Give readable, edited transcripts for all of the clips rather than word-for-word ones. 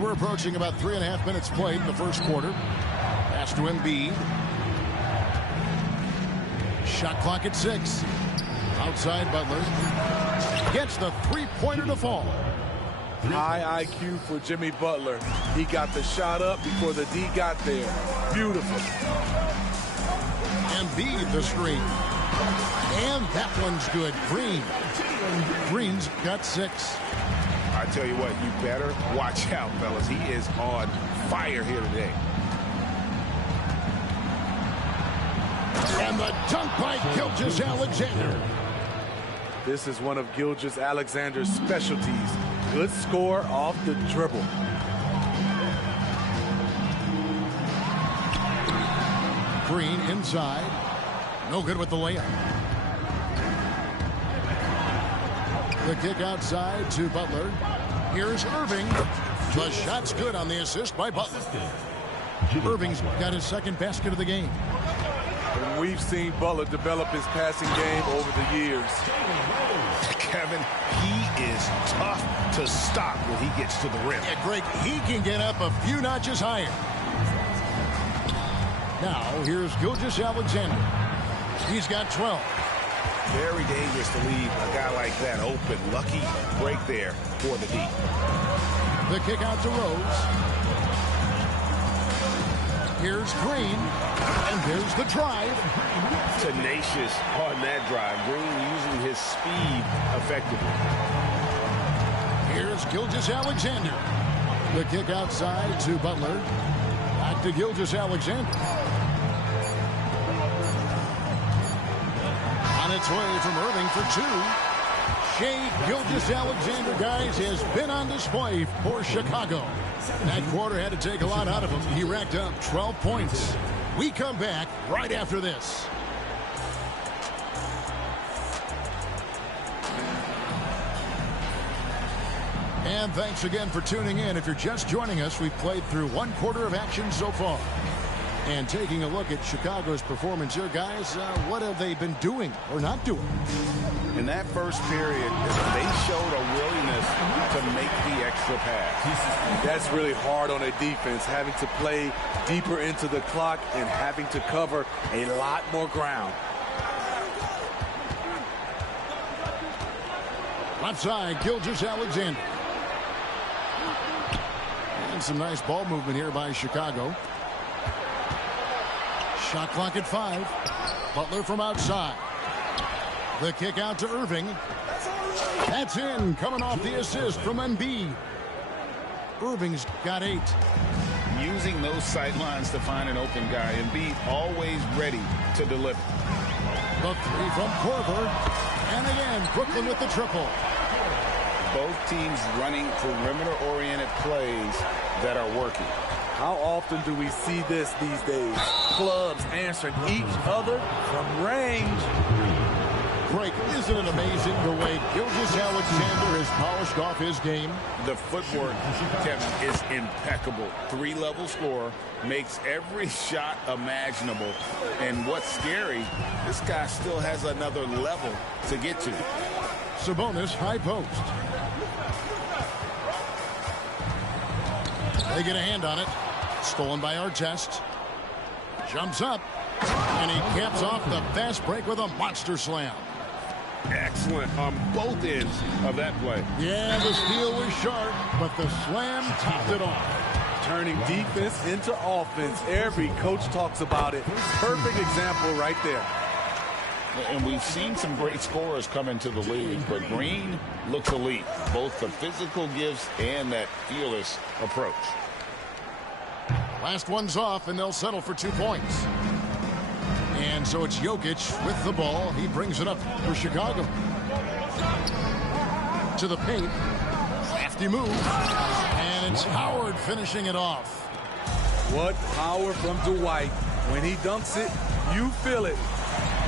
And we're approaching about 3.5 minutes played in the first quarter. Pass to Embiid. Shot clock at 6. Outside Butler. Gets the three-pointer to fall. High IQ for Jimmy Butler. He got the shot up before the D got there. Beautiful. Embiid the screen. And that one's good. Green's got 6. I tell you what, you better watch out, fellas. He is on fire here today. And the dunk by Gilgeous-Alexander. This is one of Gilgeous-Alexander's specialties. Good score off the dribble. Green inside. No good with the layup. The kick outside to Butler. Here's Irving. The shot's good on the assist by Butler. Irving's got his second basket of the game. And we've seen Butler develop his passing game over the years. Kevin, he is tough to stop when he gets to the rim. Yeah, Greg, he can get up a few notches higher. Now, here's Gilgeous-Alexander. He's got 12. Very dangerous to leave a guy like that open. Lucky break there for the D. The kick out to Rose. Here's Green. And there's the drive. Tenacious on that drive. Green using his speed effectively. Here's Gilgeous-Alexander. The kick outside to Butler. Back to Gilgeous-Alexander. On its way from Irving for 2. Shea Gilgeous-Alexander, guys, has been on display for Chicago. That quarter had to take a lot out of him. He racked up 12 points. We come back right after this. And thanks again for tuning in. If you're just joining us, we've played through one quarter of action so far. And taking a look at Chicago's performance here, guys, what have they been doing or not doing? In that first period, they showed a willingness to make the extra pass. That's really hard on a defense, having to play deeper into the clock and having to cover a lot more ground. Left side, Gilgeous-Alexander. And some nice ball movement here by Chicago. Shot clock at 5. Butler from outside. The kick out to Irving. That's in, coming off the assist from Embiid. Irving's got 8. Using those sight lines to find an open guy. Embiid always ready to deliver. The 3 from Korver. And again, Brooklyn with the triple. Both teams running perimeter-oriented plays that are working. How often do we see this these days? Clubs answering each other from range. Greg, isn't it amazing the way Gilgeous-Alexander has polished off his game? The footwork, Kevin, is impeccable. 3-level scorer, makes every shot imaginable. And what's scary, this guy still has another level to get to. Sabonis, high post. They get a hand on it. Stolen by Artest. Jumps up. And he caps off the fast break with a monster slam. Excellent on both ends of that play. Yeah, the steal was sharp, but the slam topped it off. Turning defense into offense. Every coach talks about it. Perfect example right there. And we've seen some great scorers come into the league, but Green looks elite. Both the physical gifts and that fearless approach. Last one's off, and they'll settle for 2 points. And so it's Jokic with the ball. He brings it up for Chicago. To the paint. Crafty move. And it's Howard finishing it off. What power from Dwight. When he dunks it, you feel it.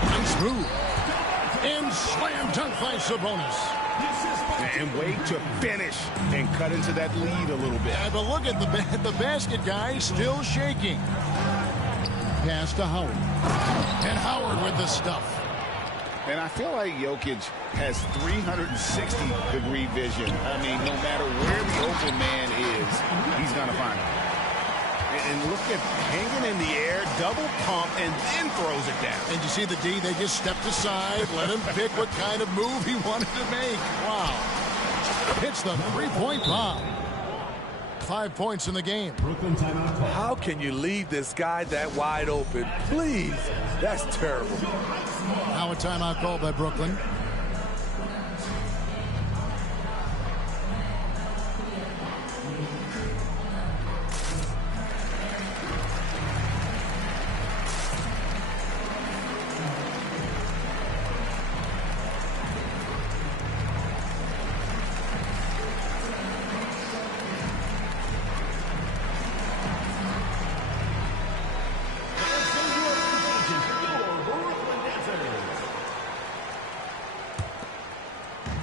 Nice move. And slam dunk by Sabonis. And wait to finish and cut into that lead a little bit. Yeah, but look at the basket, guys, still shaking. Pass to Howard. And Howard with the stuff. And I feel like Jokic has 360-degree vision. I mean, no matter where the open man is, he's going to find it. And look at hanging in the air, double pump, and then throws it down. And you see the D, they just stepped aside, let him pick what kind of move he wanted to make. Wow. Hits the three-point bomb. 5 points in the game. How can you leave this guy that wide open? Please. That's terrible. Now a timeout called by Brooklyn.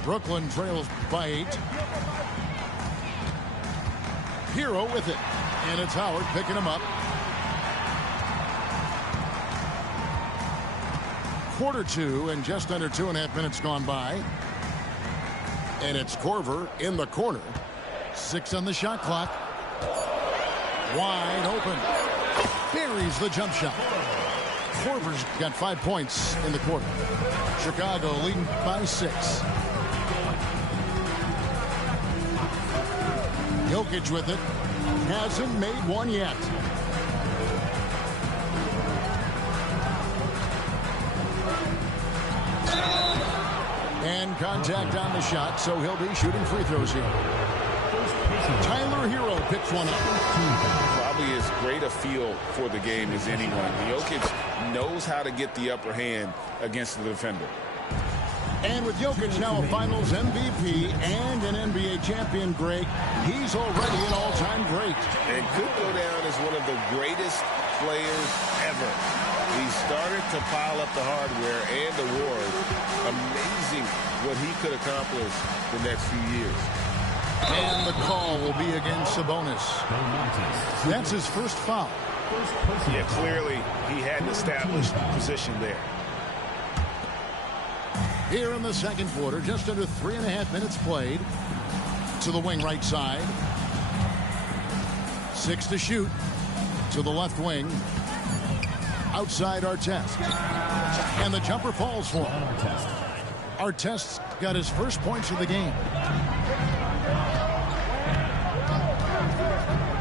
Brooklyn trails by 8. Hero with it. And it's Howard picking him up. Quarter 2 and just under 2.5 minutes gone by. And it's Korver in the corner. 6 on the shot clock. Wide open. Buries the jump shot. Korver's got 5 points in the quarter. Chicago leading by 6. Jokic with it. Hasn't made one yet. And contact on the shot, so he'll be shooting free throws here. Tyler Hero picks one up. Probably as great a feel for the game as anyone. Jokic knows how to get the upper hand against the defender. And with Jokic now a Finals MVP and an NBA champion, Greg, he's already an all-time great. And could go down as one of the greatest players ever. He started to pile up the hardware and awards. Amazing what he could accomplish the next few years. And the call will be against Sabonis. That's his first foul. Yeah, clearly he had an established position there. Here in the second quarter, just under 3.5 minutes played. To the wing right side. 6 to shoot. To the left wing. Outside Artest. And the jumper falls for him. Artest's got his first points of the game.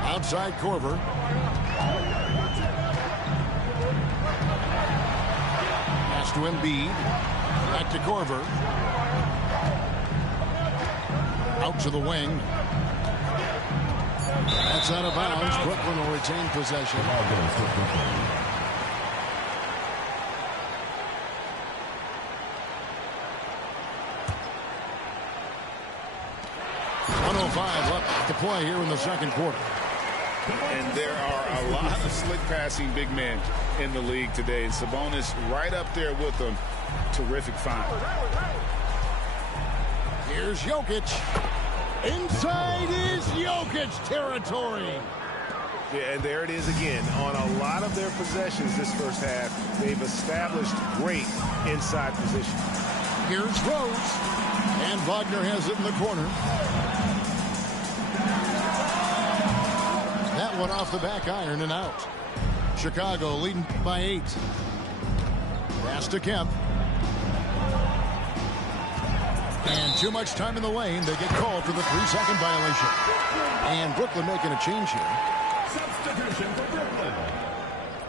Outside Korver. Pass to Embiid. Back to Korver. Out to the wing. That's out of bounds. Brooklyn will retain possession. 1:05 left to play here in the second quarter. And there are a lot of slick passing big men in the league today. And Sabonis right up there with them. Terrific find. Here's Jokic. Inside is Jokic territory. Yeah, and there it is again. On a lot of their possessions this first half, they've established great inside position. Here's Rose. And Wagner has it in the corner. That one off the back iron and out. Chicago leading by 8. Pass to Kemp. And too much time in the lane. They get called for the 3-second violation. And Brooklyn making a change here. Substitution for Brooklyn.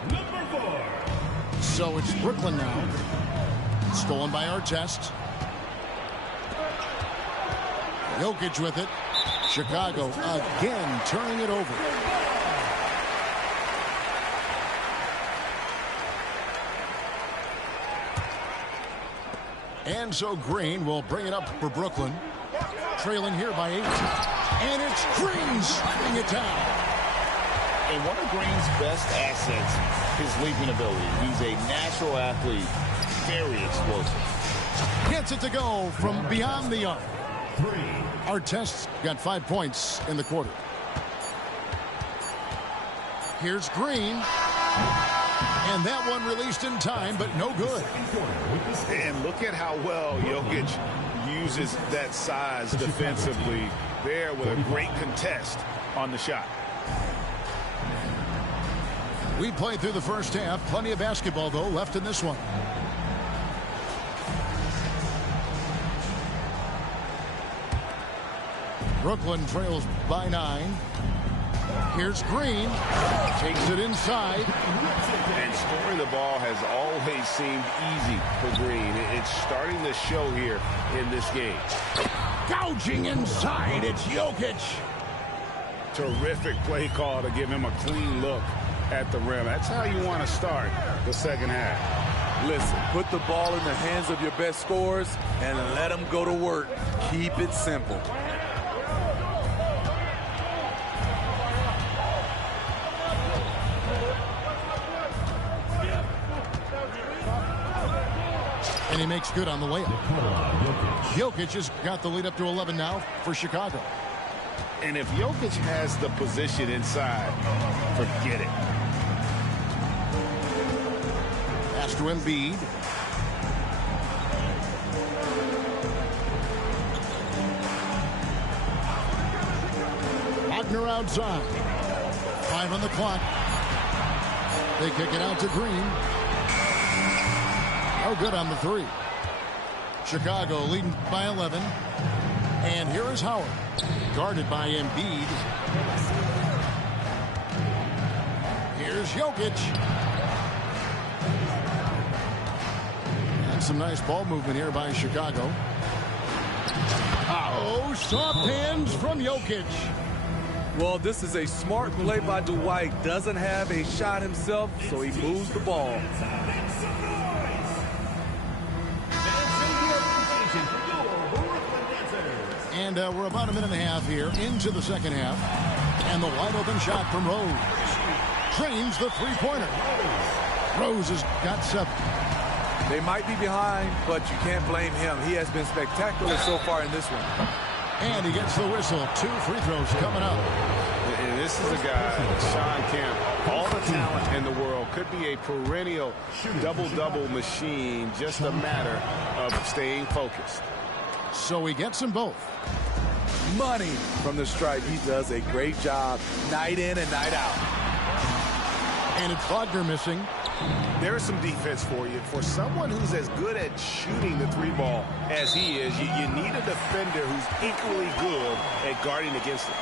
Number 4. So it's Brooklyn now. Stolen by Artest. Jokic with it. Chicago again turning it over. And so Green will bring it up for Brooklyn. Trailing here by 8. And it's Green shutting it down. And one of Green's best assets, his leaping ability. He's a natural athlete, very explosive. Gets it to go from beyond the arc. 3. Artest's got 5 points in the quarter. Here's Green. And that one released in time, but no good. And look at how well Jokic uses that size defensively there with a great contest on the shot. We played through the first half. Plenty of basketball, though, left in this one. Brooklyn trails by 9. Here's Green. Takes it inside. And scoring the ball has always seemed easy for Green. It's starting to show here in this game. Gouging inside. It's Jokic. Terrific play call to give him a clean look at the rim. That's how you want to start the second half. Listen, put the ball in the hands of your best scorers and let them go to work. Keep it simple. And he makes good on the layup. Jokic has got the lead up to 11 now for Chicago. And if Jokic has the position inside, forget it. Pass to Embiid. Wagner outside. 5 on the clock. They kick it out to Green. No good on the 3. Chicago leading by 11. And here is Howard. Guarded by Embiid. Here's Jokic. And some nice ball movement here by Chicago. Oh, soft hands from Jokic. Well, this is a smart play by Dwight. Doesn't have a shot himself, so he moves the ball. And we're about a minute and a half here into the second half. And the wide open shot from Rose. Drains the three-pointer. Rose has got 7. They might be behind, but you can't blame him. He has been spectacular so far in this one. And he gets the whistle. 2 free throws coming up. And this is a guy, Sean Kemp, all the talent in the world, could be a perennial double-double machine, just a matter of staying focused. So he gets them both. Money from the stripe. He does a great job night in and night out. And it's Wagner missing. There's some defense for you. For someone who's as good at shooting the 3-ball as he is, you need a defender who's equally good at guarding against it.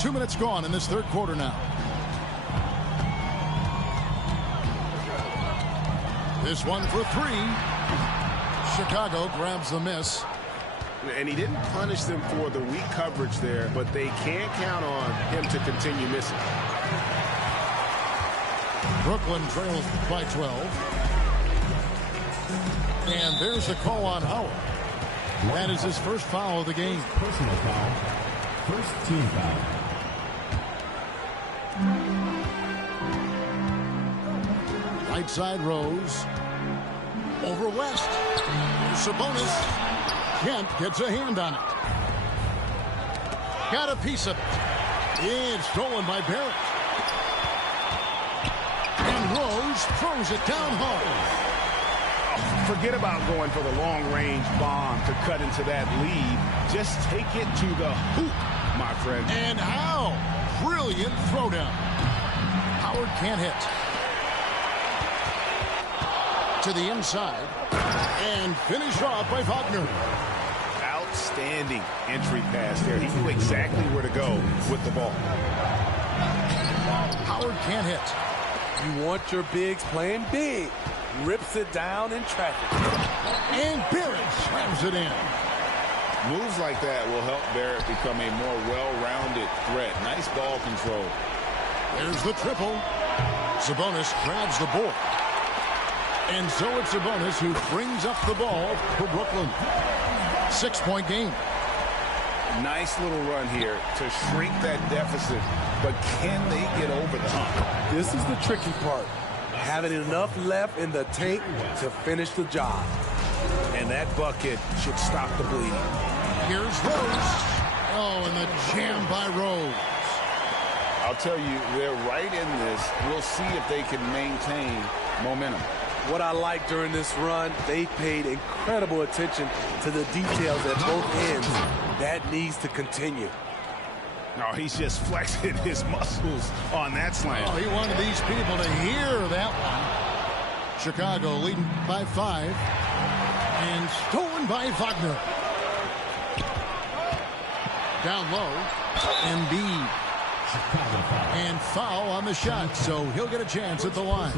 Two minutes gone in this third quarter now. This one for 3. Chicago grabs the miss. And he didn't punish them for the weak coverage there, but they can't count on him to continue missing. Brooklyn trails by 12. And there's the call on Howard. That is his first foul of the game. Personal foul. First team foul. Right side Rose. Over West. Sabonis. Kent gets a hand on it. Got a piece of it. It's stolen by Barrett. And Rose throws it down hard. Forget about going for the long-range bomb to cut into that lead. Just take it to the hoop, my friend. And how? Brilliant throwdown. Howard can't hit. To the inside. And finished off by Wagner. Outstanding entry pass there. He knew exactly where to go with the ball. Howard can't hit. You want your bigs playing big. Rips it down in traffic. And Barrett slams it in. Moves like that will help Barrett become a more well-rounded threat. Nice ball control. There's the triple. Sabonis grabs the board. And so it's Sabonis who brings up the ball for Brooklyn. 6-point game. Nice little run here to shrink that deficit, but can they get over the hump? This is the tricky part. Having enough left in the tank to finish the job. And that bucket should stop the bleeding. Here's Rose. Oh, and the jam by Rose. I'll tell you, they're right in this. We'll see if they can maintain momentum. What I like during this run, they paid incredible attention to the details at both ends. That needs to continue. No, he's just flexing his muscles on that slam. Oh, he wanted these people to hear that one. Chicago leading by 5. And stolen by Wagner. Down low. Embiid. And foul on the shot, so he'll get a chance at the line.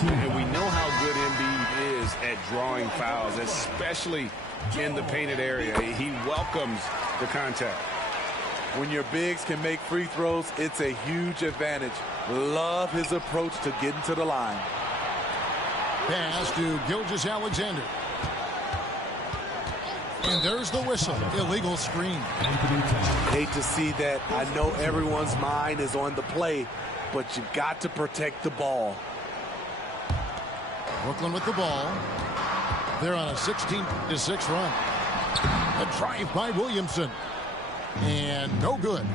And we know how good Embiid is at drawing fouls, especially in the painted area. He welcomes the contact. When your bigs can make free throws, it's a huge advantage. Love his approach to getting to the line. Pass to Gilgeous-Alexander. And there's the whistle. Illegal screen. Hate to see that. I know everyone's mind is on the play, but you've got to protect the ball. Brooklyn with the ball. They're on a 16-6 run. A drive by Williamson. And no good.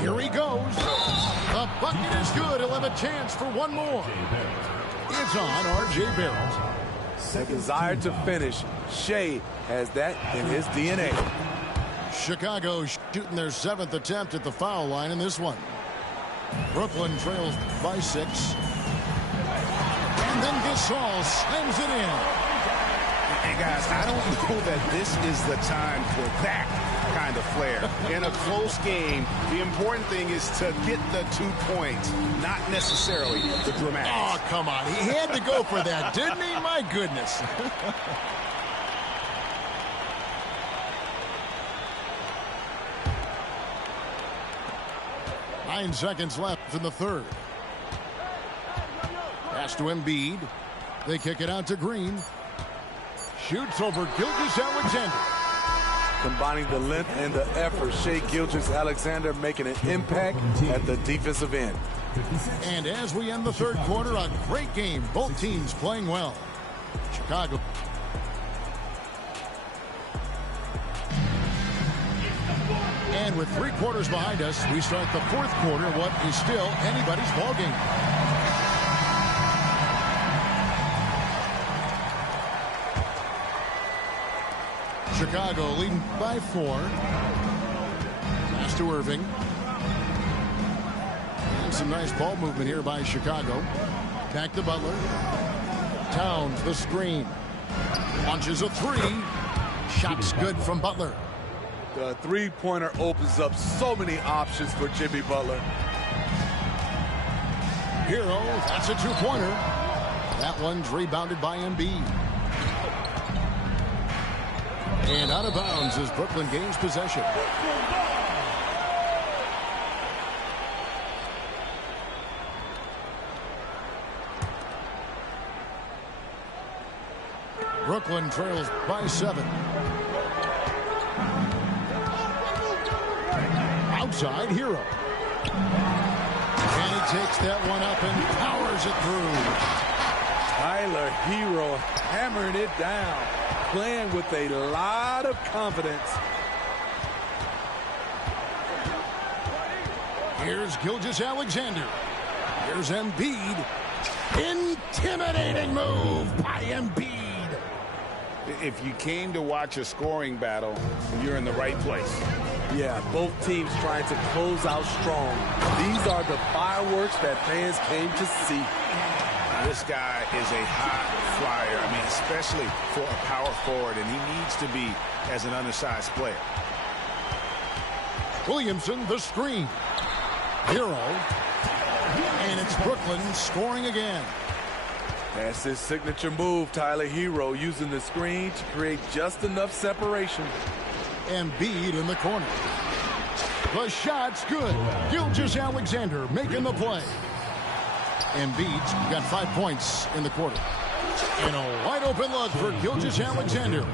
Here he goes. The bucket is good. He'll have a chance for one more. It's on R.J. Barrett. The desire to finish. Shea has that in his DNA. Chicago shooting their 7th attempt at the foul line in this one. Brooklyn trails by 6. And then Gasol slams it in. And guys, I don't know that this is the time for that kind of flair. In a close game, the important thing is to get the 2 points, not necessarily the dramatics. Oh, come on. He had to go for that, didn't he? My goodness. Nine seconds left in the third. Pass to Embiid. They kick it out to Green. Shoots over Gilgeous-Alexander. Combining the length and the effort, Shea Gilgeous-Alexander making an impact at the defensive end. And as we end the third quarter, a great game. Both teams playing well. Chicago. And with 3 quarters behind us, we start the fourth quarter, what is still anybody's ball game. Chicago leading by 4. Pass to Irving. And some nice ball movement here by Chicago. Back to Butler. Towns the screen. Launches a 3. Shots good from Butler. The three-pointer opens up so many options for Jimmy Butler. Hero, that's a 2-pointer. That one's rebounded by Embiid. And out of bounds as Brooklyn gains possession. Brooklyn trails by 7. Outside, Hero. And he takes that one up and powers it through. Tyler Hero hammering it down, playing with a lot of confidence. Here's Gilgeous-Alexander. Here's Embiid. Intimidating move by Embiid. If you came to watch a scoring battle, you're in the right place. Yeah, both teams trying to close out strong. These are the fireworks that fans came to see. This guy is a high flyer. I mean, especially for a power forward, and he needs to be as an undersized player. Williamson, the screen. Hero. And it's Brooklyn scoring again. That's his signature move, Tyler Hero, using the screen to create just enough separation. Embiid in the corner. The shot's good. Gilgeous-Alexander making the play. Embiid's got 5 points in the quarter. And a wide open look for Gilgeous-Alexander.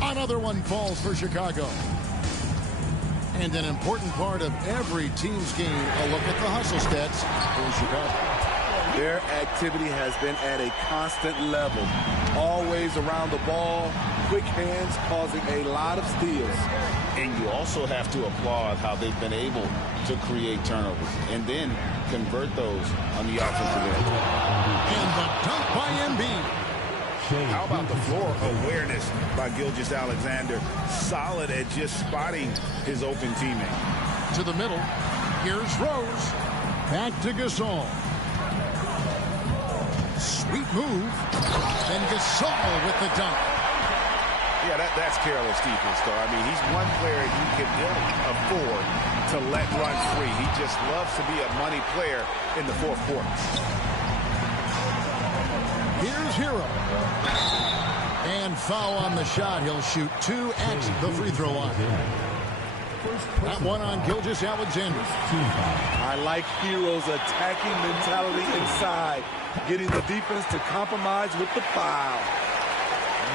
Another one falls for Chicago. And an important part of every team's game, a look at the hustle stats for Chicago. Their activity has been at a constant level. Always around the ball, quick hands causing a lot of steals. And you also have to applaud how they've been able to create turnovers and then convert those on the offensive end. And the dunk by Embiid. How about the floor awareness by Gilgeous-Alexander? Solid at just spotting his open teammate. To the middle. Here's Rose. Back to Gasol. Sweet move. And Gasol with the dunk. Yeah, that's careless defense, though. I mean, he's one player you can afford to let run free. He just loves to be a money player in the fourth quarter. Here's Hero. And foul on the shot. He'll shoot 2 at the free throw line. That one on Gilgeous-Alexander. I like Hero's attacking mentality inside, getting the defense to compromise with the foul.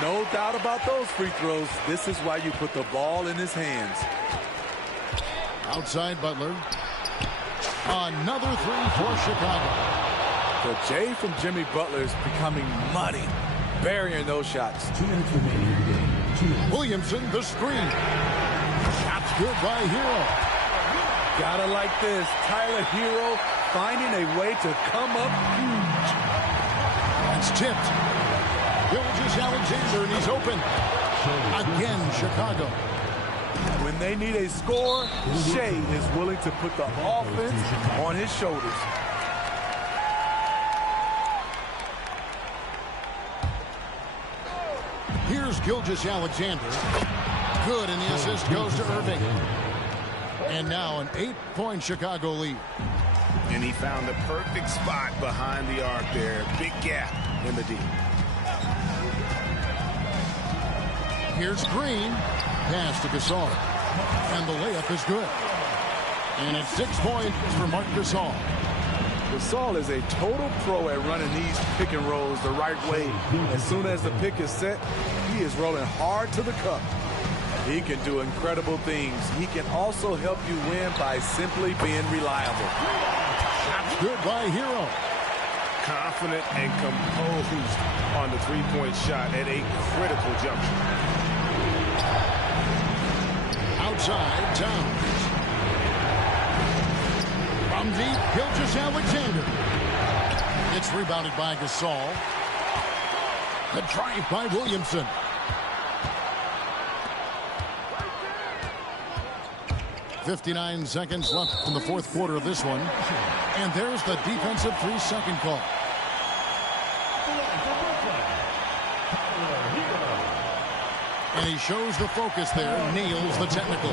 No doubt about those free throws. This is why you put the ball in his hands. Outside Butler. Another three for Chicago. The J from Jimmy Butler is becoming money, burying those shots. 2 minutes remaining in the game. Williamson, the screen. Shots good by Hero. Gotta like this. Tyler Hero finding a way to come up huge. It's tipped. Gilgeous-Alexander, and he's open. Again, Chicago. When they need a score, Shea is willing to put the offense on his shoulders. Here's Gilgeous-Alexander. Good, and the assist goes to Irving. And now an 8-point Chicago lead. And he found the perfect spot behind the arc there. Big gap in the D. Here's Green. Pass to Gasol. And the layup is good. And it's 6 points for Marc Gasol. Gasol is a total pro at running these pick and rolls the right way. As soon as the pick is set, he is rolling hard to the cup. He can do incredible things. He can also help you win by simply being reliable. Shots good by Hero. Confident and composed on the three-point shot at a critical juncture. Outside, Towns. From deep, Gilgeous-Alexander. It's rebounded by Gasol. The drive by Williamson. .59 seconds left in the fourth quarter of this one. And there's the defensive 3-second call. And he shows the focus there, nails the technical.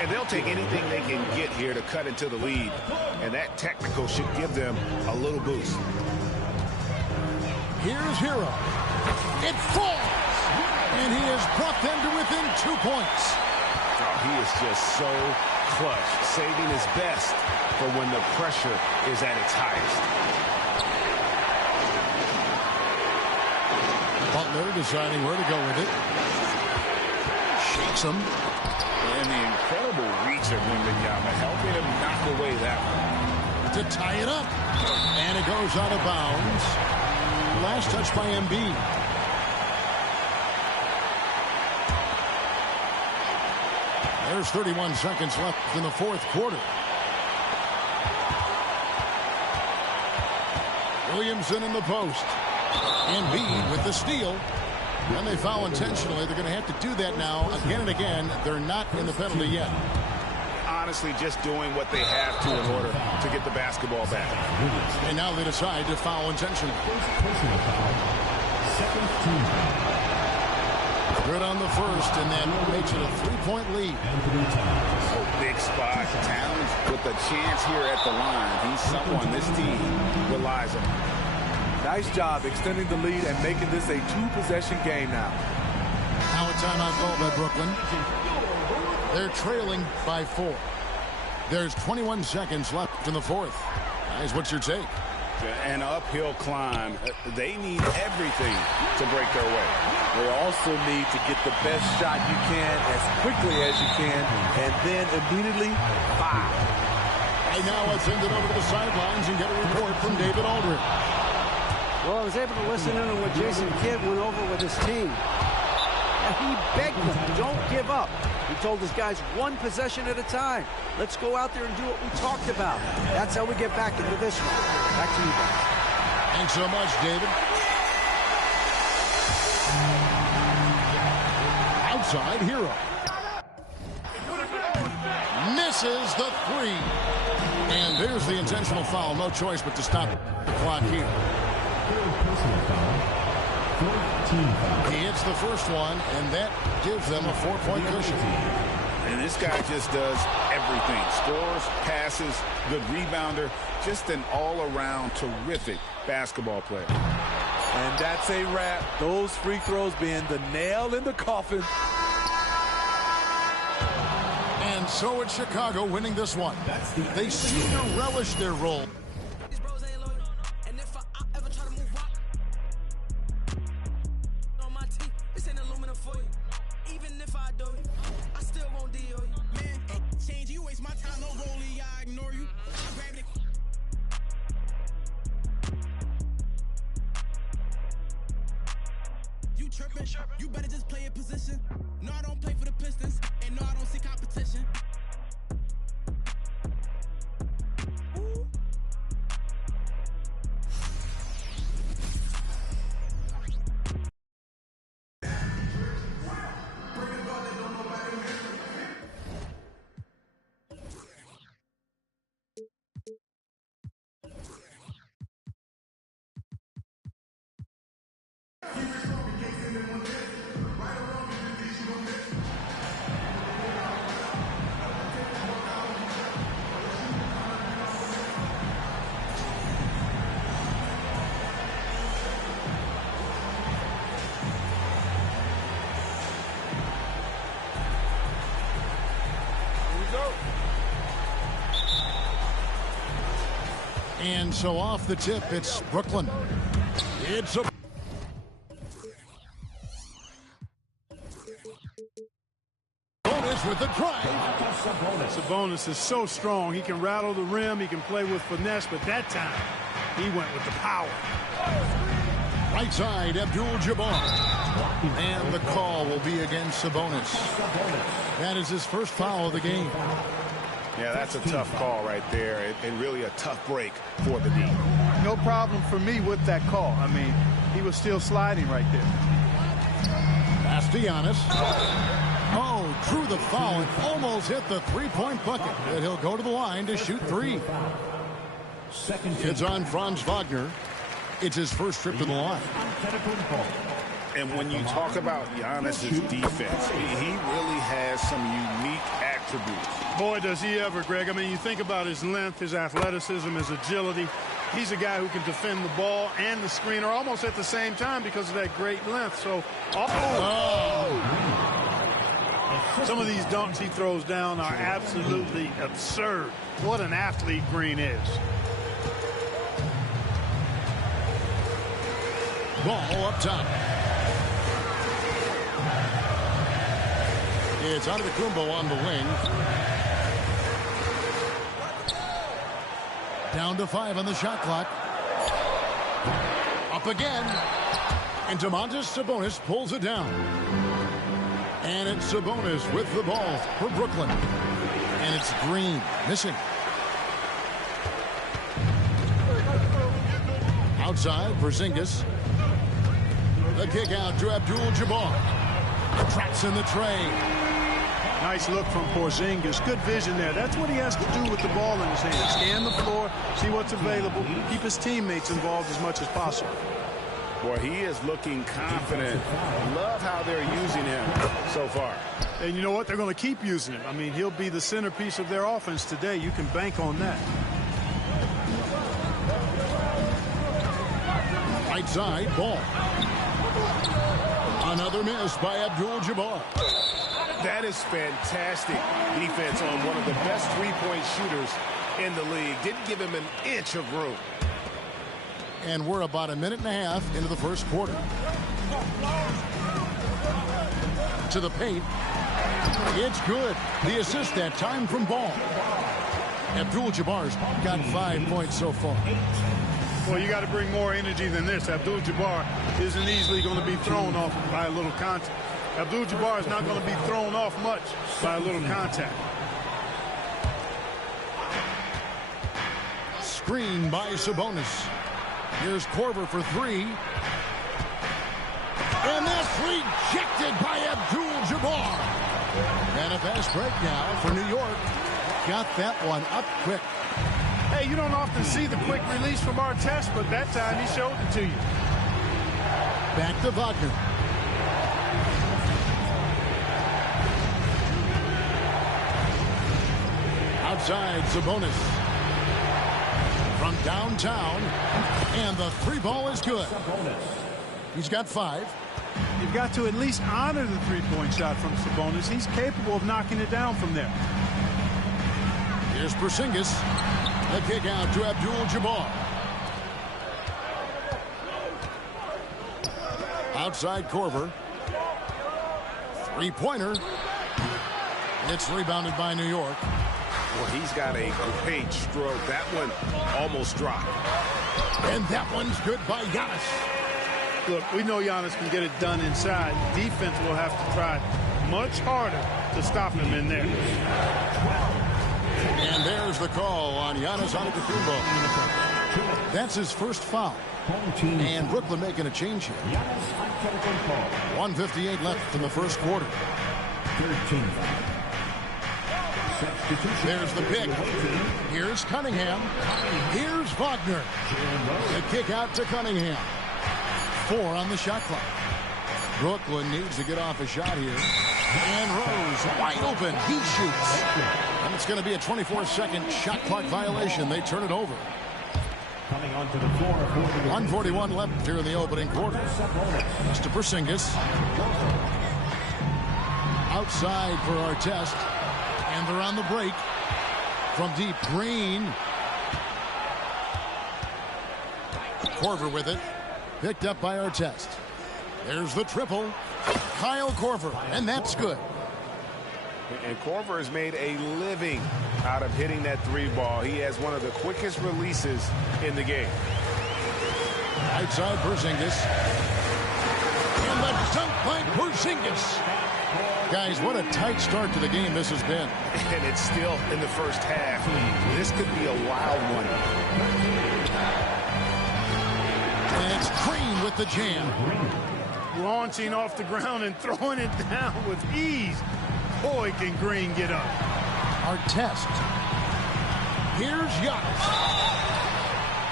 And they'll take anything they can get here to cut into the lead. And that technical should give them a little boost. Here's Hero. It falls! And he has brought them to within 2 points. Oh, he is just so clutch, saving his best for when the pressure is at its highest. Butler deciding where to go with it. Shakes him. And the incredible reach of Wembanyama helping him knock away that one. To tie it up. And it goes out of bounds. Last touch by Embiid. There's 31 seconds left in the fourth quarter. Williamson in the post. Embiid with the steal. And they foul intentionally. They're going to have to do that now again and again. They're not in the penalty yet. Honestly, just doing what they have to in order to get the basketball back. And now they decide to foul intentionally. Good on the first, and that makes it a 3-point lead. Oh, big spot. Towns with a chance here at the line. He's someone this team relies on. Nice job extending the lead and making this a 2-possession game now. Now a timeout called by Brooklyn. They're trailing by 4. There's 21 seconds left in the fourth. Guys, what's your take? An uphill climb. They need everything to break their way. They also need to get the best shot you can as quickly as you can, and then immediately foul. Right now, let's send it over to the sidelines and get a report from David Aldridge. Well, I was able to listen in on what Jason Kidd went over with his team. And he begged them, don't give up. He told his guys one possession at a time. Let's go out there and do what we talked about. That's how we get back into this one. Back to you guys. Thanks so much, David. Outside Hero. Misses the three. And there's the intentional foul. No choice but to stop the clock here. He hits the first one, and that gives them a 4-point cushion. And this guy just does everything. Scores, passes, good rebounder. Just an all-around terrific basketball player. And that's a wrap. Those free throws being the nail in the coffin. And so it's Chicago winning this one. They seem to relish their role. You better just play a position. No, I don't play for the Pistons, and no, I don't see competition. Ooh. And so off the tip, it's Brooklyn. It's a... Sabonis with the drive. Sabonis is so strong. He can rattle the rim. He can play with finesse. But that time, he went with the power. Right side, Abdul-Jabbar. And the call will be against Sabonis. That is his first foul of the game. Yeah, that's a tough call right there, and really a tough break for the D. No problem for me with that call. I mean, he was still sliding right there. Bastianis. Oh, drew the foul and almost hit the three-point bucket. But he'll go to the line to shoot three. It's on Franz Wagner. It's his first trip to the line. And when you talk about Giannis's defense, he really has some unique attributes. Boy, does he ever, Greg. I mean, you think about his length, his athleticism, his agility. He's a guy who can defend the ball and the screener almost at the same time because of that great length. So, some of these dunks he throws down are absolutely absurd. What an athlete Green is. Ball up top. It's Antetokounmpo on the wing. Down to 5 on the shot clock. Up again. And Domantas Sabonis pulls it down. And it's Sabonis with the ball for Brooklyn. And it's Green missing. Outside, Porzingis. The kick out to Abdul-Jabbar. Traps in the tray. Nice look from Porzingis. Good vision there. That's what he has to do with the ball in his hand. Scan the floor, see what's available, keep his teammates involved as much as possible. Boy, he is looking confident. Love how they're using him so far. And you know what? They're going to keep using him. I mean, he'll be the centerpiece of their offense today. You can bank on that. Right side, ball. Another miss by Abdul-Jabbar. That is fantastic defense on one of the best three-point shooters in the league. Didn't give him an inch of room. And we're about a minute and a half into the first quarter. To the paint. It's good. The assist that time from Ball. Abdul-Jabbar's got 5 points so far. Well, you got to bring more energy than this. Abdul-Jabbar isn't easily going to be thrown off by a little contact. Abdul-Jabbar is not going to be thrown off much by a little contact. Screen by Sabonis. Here's Korver for three. And that's rejected by Abdul-Jabbar. And a fast break now for New York. Got that one up quick. Hey, you don't often see the quick release from Artest, but that time he showed it to you. Back to Wagner. Outside, Sabonis. From downtown, and the three ball is good. He's got 5. You've got to at least honor the three-point shot from Sabonis. He's capable of knocking it down from there. Here's Porzingis. The kick out to Abdul-Jabbar. Outside Korver. Three-pointer. It's rebounded by New York. Well, he's got a great stroke. That one almost dropped. And that one's good by Giannis. Look, we know Giannis can get it done inside. Defense will have to try much harder to stop him in there. And there's the call on Giannis Antetokounmpo. That's his first foul. And Brooklyn making a change here. 1:58 left in the first quarter. There's the pick. Here's Cunningham. Here's Wagner. The kick out to Cunningham. 4 on the shot clock. Brooklyn needs to get off a shot here. And Rose wide open. He shoots. And it's going to be a 24-second shot clock violation. They turn it over. Coming onto the floor. 1:41 left here in the opening quarter. Mr. Porzingis. Outside for Artest. And they're on the break. From deep, Green. Korver with it. Picked up by Artest. There's the triple. Kyle Korver. And that's good. And Korver has made a living out of hitting that three ball. He has one of the quickest releases in the game. Outside Porzingis. And the dunk by Porzingis. Guys, what a tight start to the game this has been. And it's still in the first half. This could be a wild one. And it's Green with the jam. Launching off the ground and throwing it down with ease. Boy, can Green get up. Artest. Here's Giannis.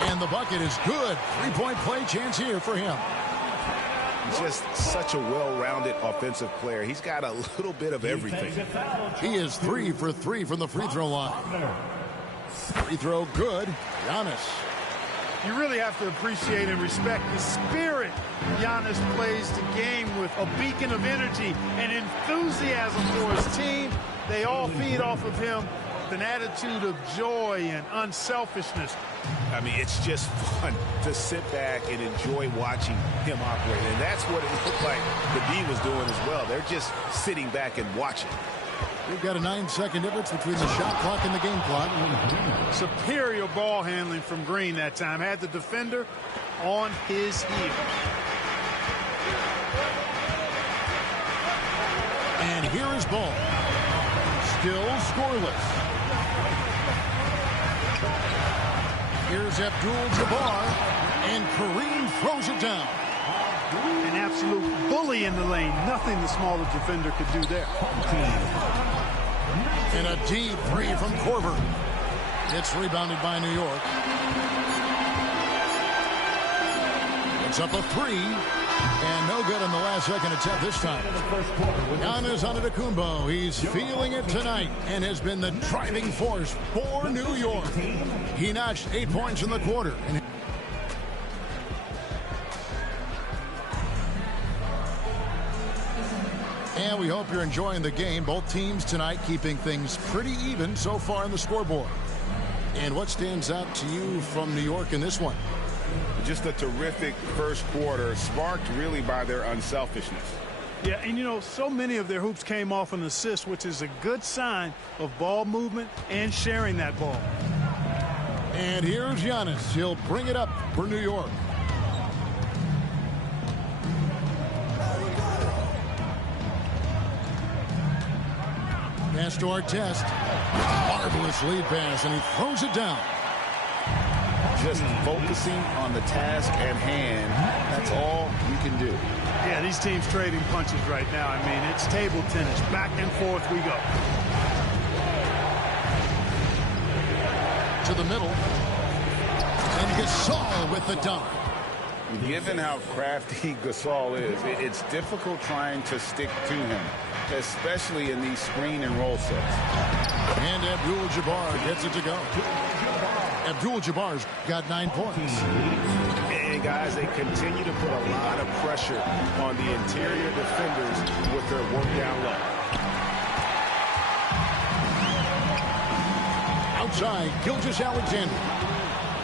And the bucket is good. Three-point play chance here for him. Just such a well-rounded offensive player. He's got a little bit of everything. He is 3 for 3 from the free throw line. Free throw good. Giannis. You really have to appreciate and respect the spirit Giannis plays the game with. A beacon of energy and enthusiasm for his team. They all feed off of him with an attitude of joy and unselfishness. I mean, it's just fun to sit back and enjoy watching him operate. And that's what it looked like the D was doing as well. They're just sitting back and watching. We've got a 9-second difference between the shot clock and the game clock. Superior ball handling from Green that time. Had the defender on his heel. And here is Ball. Still scoreless. Here's Abdul-Jabbar, and Kareem throws it down. An absolute bully in the lane. Nothing the smaller defender could do there. And a deep three from Korver. It's rebounded by New York. It's up a 3. And no good on the last second attempt this time. Giannis Antetokounmpo, he's feeling it tonight and has been the driving force for New York. He notched 8 points in the quarter. And we hope you're enjoying the game. Both teams tonight keeping things pretty even so far on the scoreboard. And what stands out to you from New York in this one? Just a terrific first quarter, sparked really by their unselfishness. Yeah, and you know, so many of their hoops came off an assist, which is a good sign of ball movement and sharing that ball. And here's Giannis. He'll bring it up for New York. Pass to Artest. Marvelous lead pass, and he throws it down. Just focusing on the task at hand. That's all you can do. Yeah, these teams trading punches right now. I mean, it's table tennis. Back and forth we go. To the middle. And Gasol with the dunk. Given how crafty Gasol is, it's difficult trying to stick to him, especially in these screen and roll sets. And Abdul-Jabbar gets it to go. Abdul-Jabbar's got 9 points. And guys, they continue to put a lot of pressure on the interior defenders with their work down low. Outside, Gilgeous-Alexander.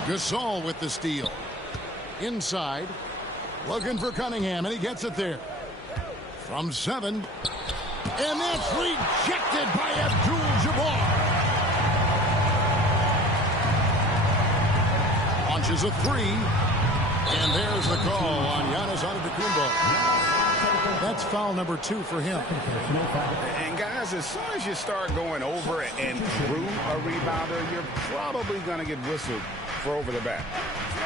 Gasol with the steal. Inside, looking for Cunningham, and he gets it there. From 7. And that's rejected by Abdul-Jabbar. Launches a 3. And there's the call on Giannis Antetokounmpo. That's foul number 2 for him. And guys, as soon as you start going over and through a rebounder, you're probably going to get whistled for over the back.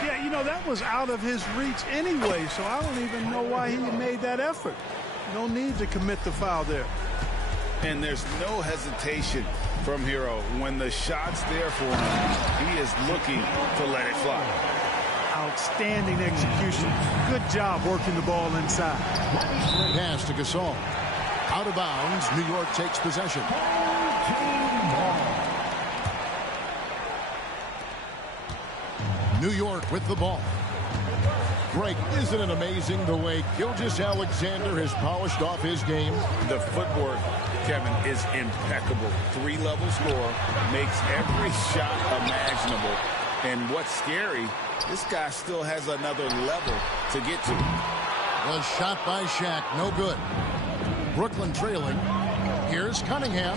Yeah, you know, that was out of his reach anyway, so I don't even know why he made that effort. No need to commit the foul there. And there's no hesitation from Hero. When the shot's there for him, he is looking to let it fly. Outstanding execution. Good job working the ball inside. Pass to Gasol. Out of bounds. New York takes possession. New York with the ball. Greg, isn't it amazing the way Gilgeous-Alexander has polished off his game? The footwork, Kevin, is impeccable. 3-level score, makes every shot imaginable. And what's scary, this guy still has another level to get to. Was shot by Shaq, no good. Brooklyn trailing. Here's Cunningham.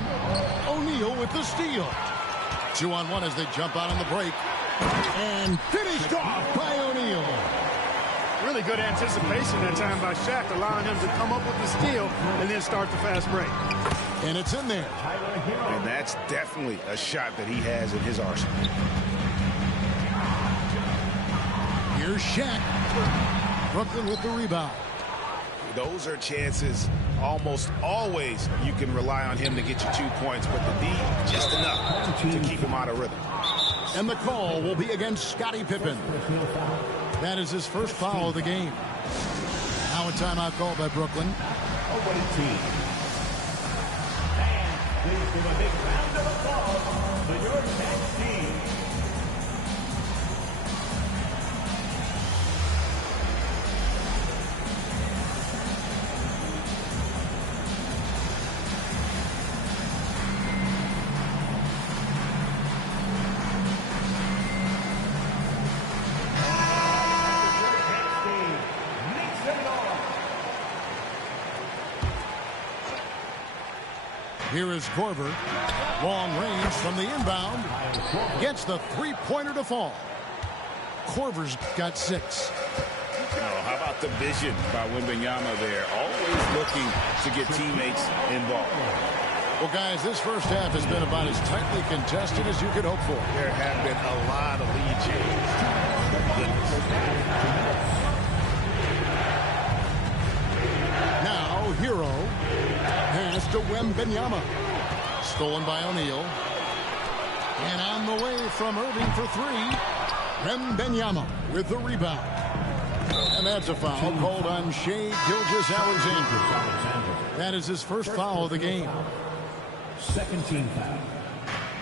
O'Neal with the steal. 2-on-1 as they jump out on the break. And finished off by O'Neal. Really good anticipation that time by Shaq, allowing him to come up with the steal and then start the fast break. And it's in there. And that's definitely a shot that he has in his arsenal. Here's Shaq. Brooklyn with the rebound. Those are chances almost always you can rely on him to get you 2 points, but the D, just enough to keep him out of rhythm. And the call will be against Scottie Pippen. That is his first foul of the game. Now a timeout called by Brooklyn. Away team. And please give a big round of applause to your next team. Here is Korver. Long range from the inbound. Gets the three-pointer to fall. Korver's got 6. Oh, how about the vision by Wembanyama there? Always looking to get teammates involved. Well, guys, this first half has been about as tightly contested as you could hope for. There have been a lot of lead changes. Now, Hero. Pass to Wembanyama. Stolen by O'Neal. And on the way from Irving for 3. Wembanyama with the rebound. And that's a foul called on Shai Gilgeous-Alexander. That is his first foul of the game. Second team foul.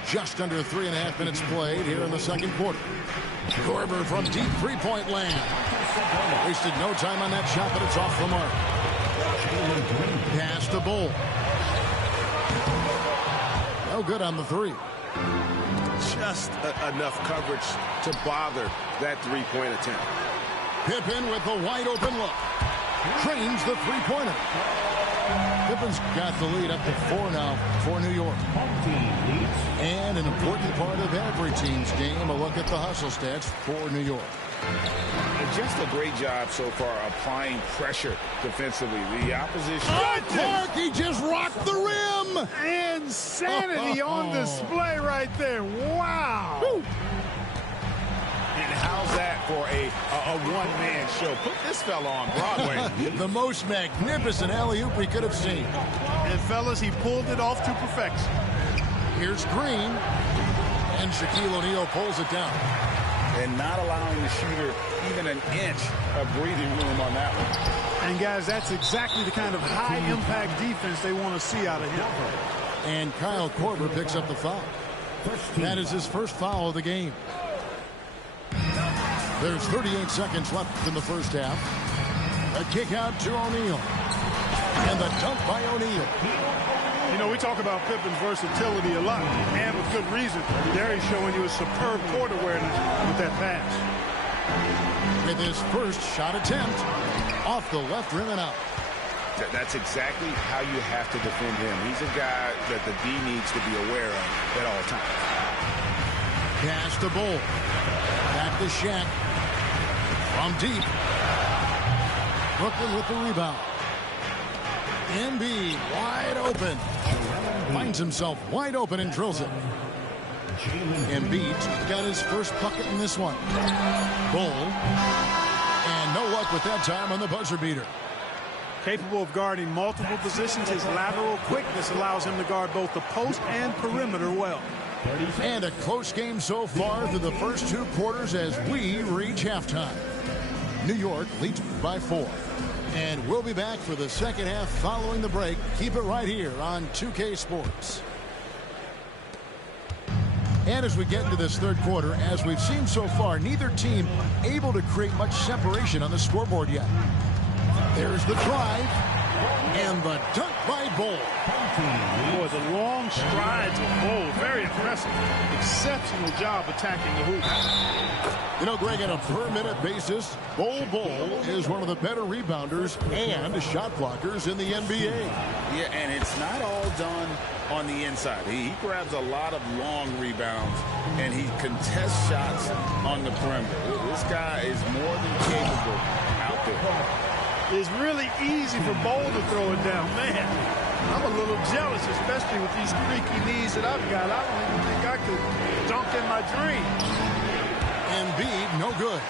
Just under 3.5 minutes played here in the second quarter. Korver from deep three-point land. Wasted no time on that shot, but it's off the mark. Pass to Bull. No good on the 3. Just enough coverage to bother that three-point attempt. Pippen with the wide-open look. Trains the three-pointer. Pippen's got the lead up to 4 now for New York. And an important part of every team's game, a look at the hustle stats for New York. Just a great job so far applying pressure defensively. The opposition. Oh, Clark, he just rocked the rim. Insanity on display right there. Wow. Woo. And how's that for a one-man show? Put this fella on Broadway. The most magnificent alley-oop we could have seen. And, fellas, he pulled it off to perfection. Here's Green. And Shaquille O'Neal pulls it down. And not allowing the shooter even an inch of breathing room on that one. And, guys, that's exactly the kind of high-impact defense they want to see out of him. And Kyle Korver picks up the foul. That is his first foul of the game. There's 38 seconds left in the first half. A kick out to O'Neal. And the dunk by O'Neal. You know, we talk about Pippen's versatility a lot, and with good reason. There he's showing you a superb court awareness with that pass. With his first shot attempt, off the left rim and out. That's exactly how you have to defend him. He's a guy that the D needs to be aware of at all times. Pass to Bull. Back to Shaq. From deep. Brooklyn with the rebound. Embiid wide open. Finds himself wide open and drills it. Embiid's got his first bucket in this one. Bull. And no luck with that time on the buzzer beater. Capable of guarding multiple positions, his lateral quickness allows him to guard both the post and perimeter well. And a close game so far through the first two quarters as we reach halftime. New York leads by 4. And we'll be back for the second half following the break. Keep it right here on 2K Sports. And as we get into this third quarter, as we've seen so far, neither team able to create much separation on the scoreboard yet. There's the drive and the dunk by Bull. Boy, the long strides of Bull, very impressive. Exceptional job attacking the hoop. You know, Greg, on a per-minute basis, Bull is one of the better rebounders and shot blockers in the NBA. Yeah, and it's not all done on the inside. He grabs a lot of long rebounds, and he contests shots on the perimeter. This guy is more than capable out there. It's really easy for Bull to throw it down. Man, I'm a little jealous, especially with these creaky knees that I've got. I don't even think I could dunk in my dream. Embiid, no good.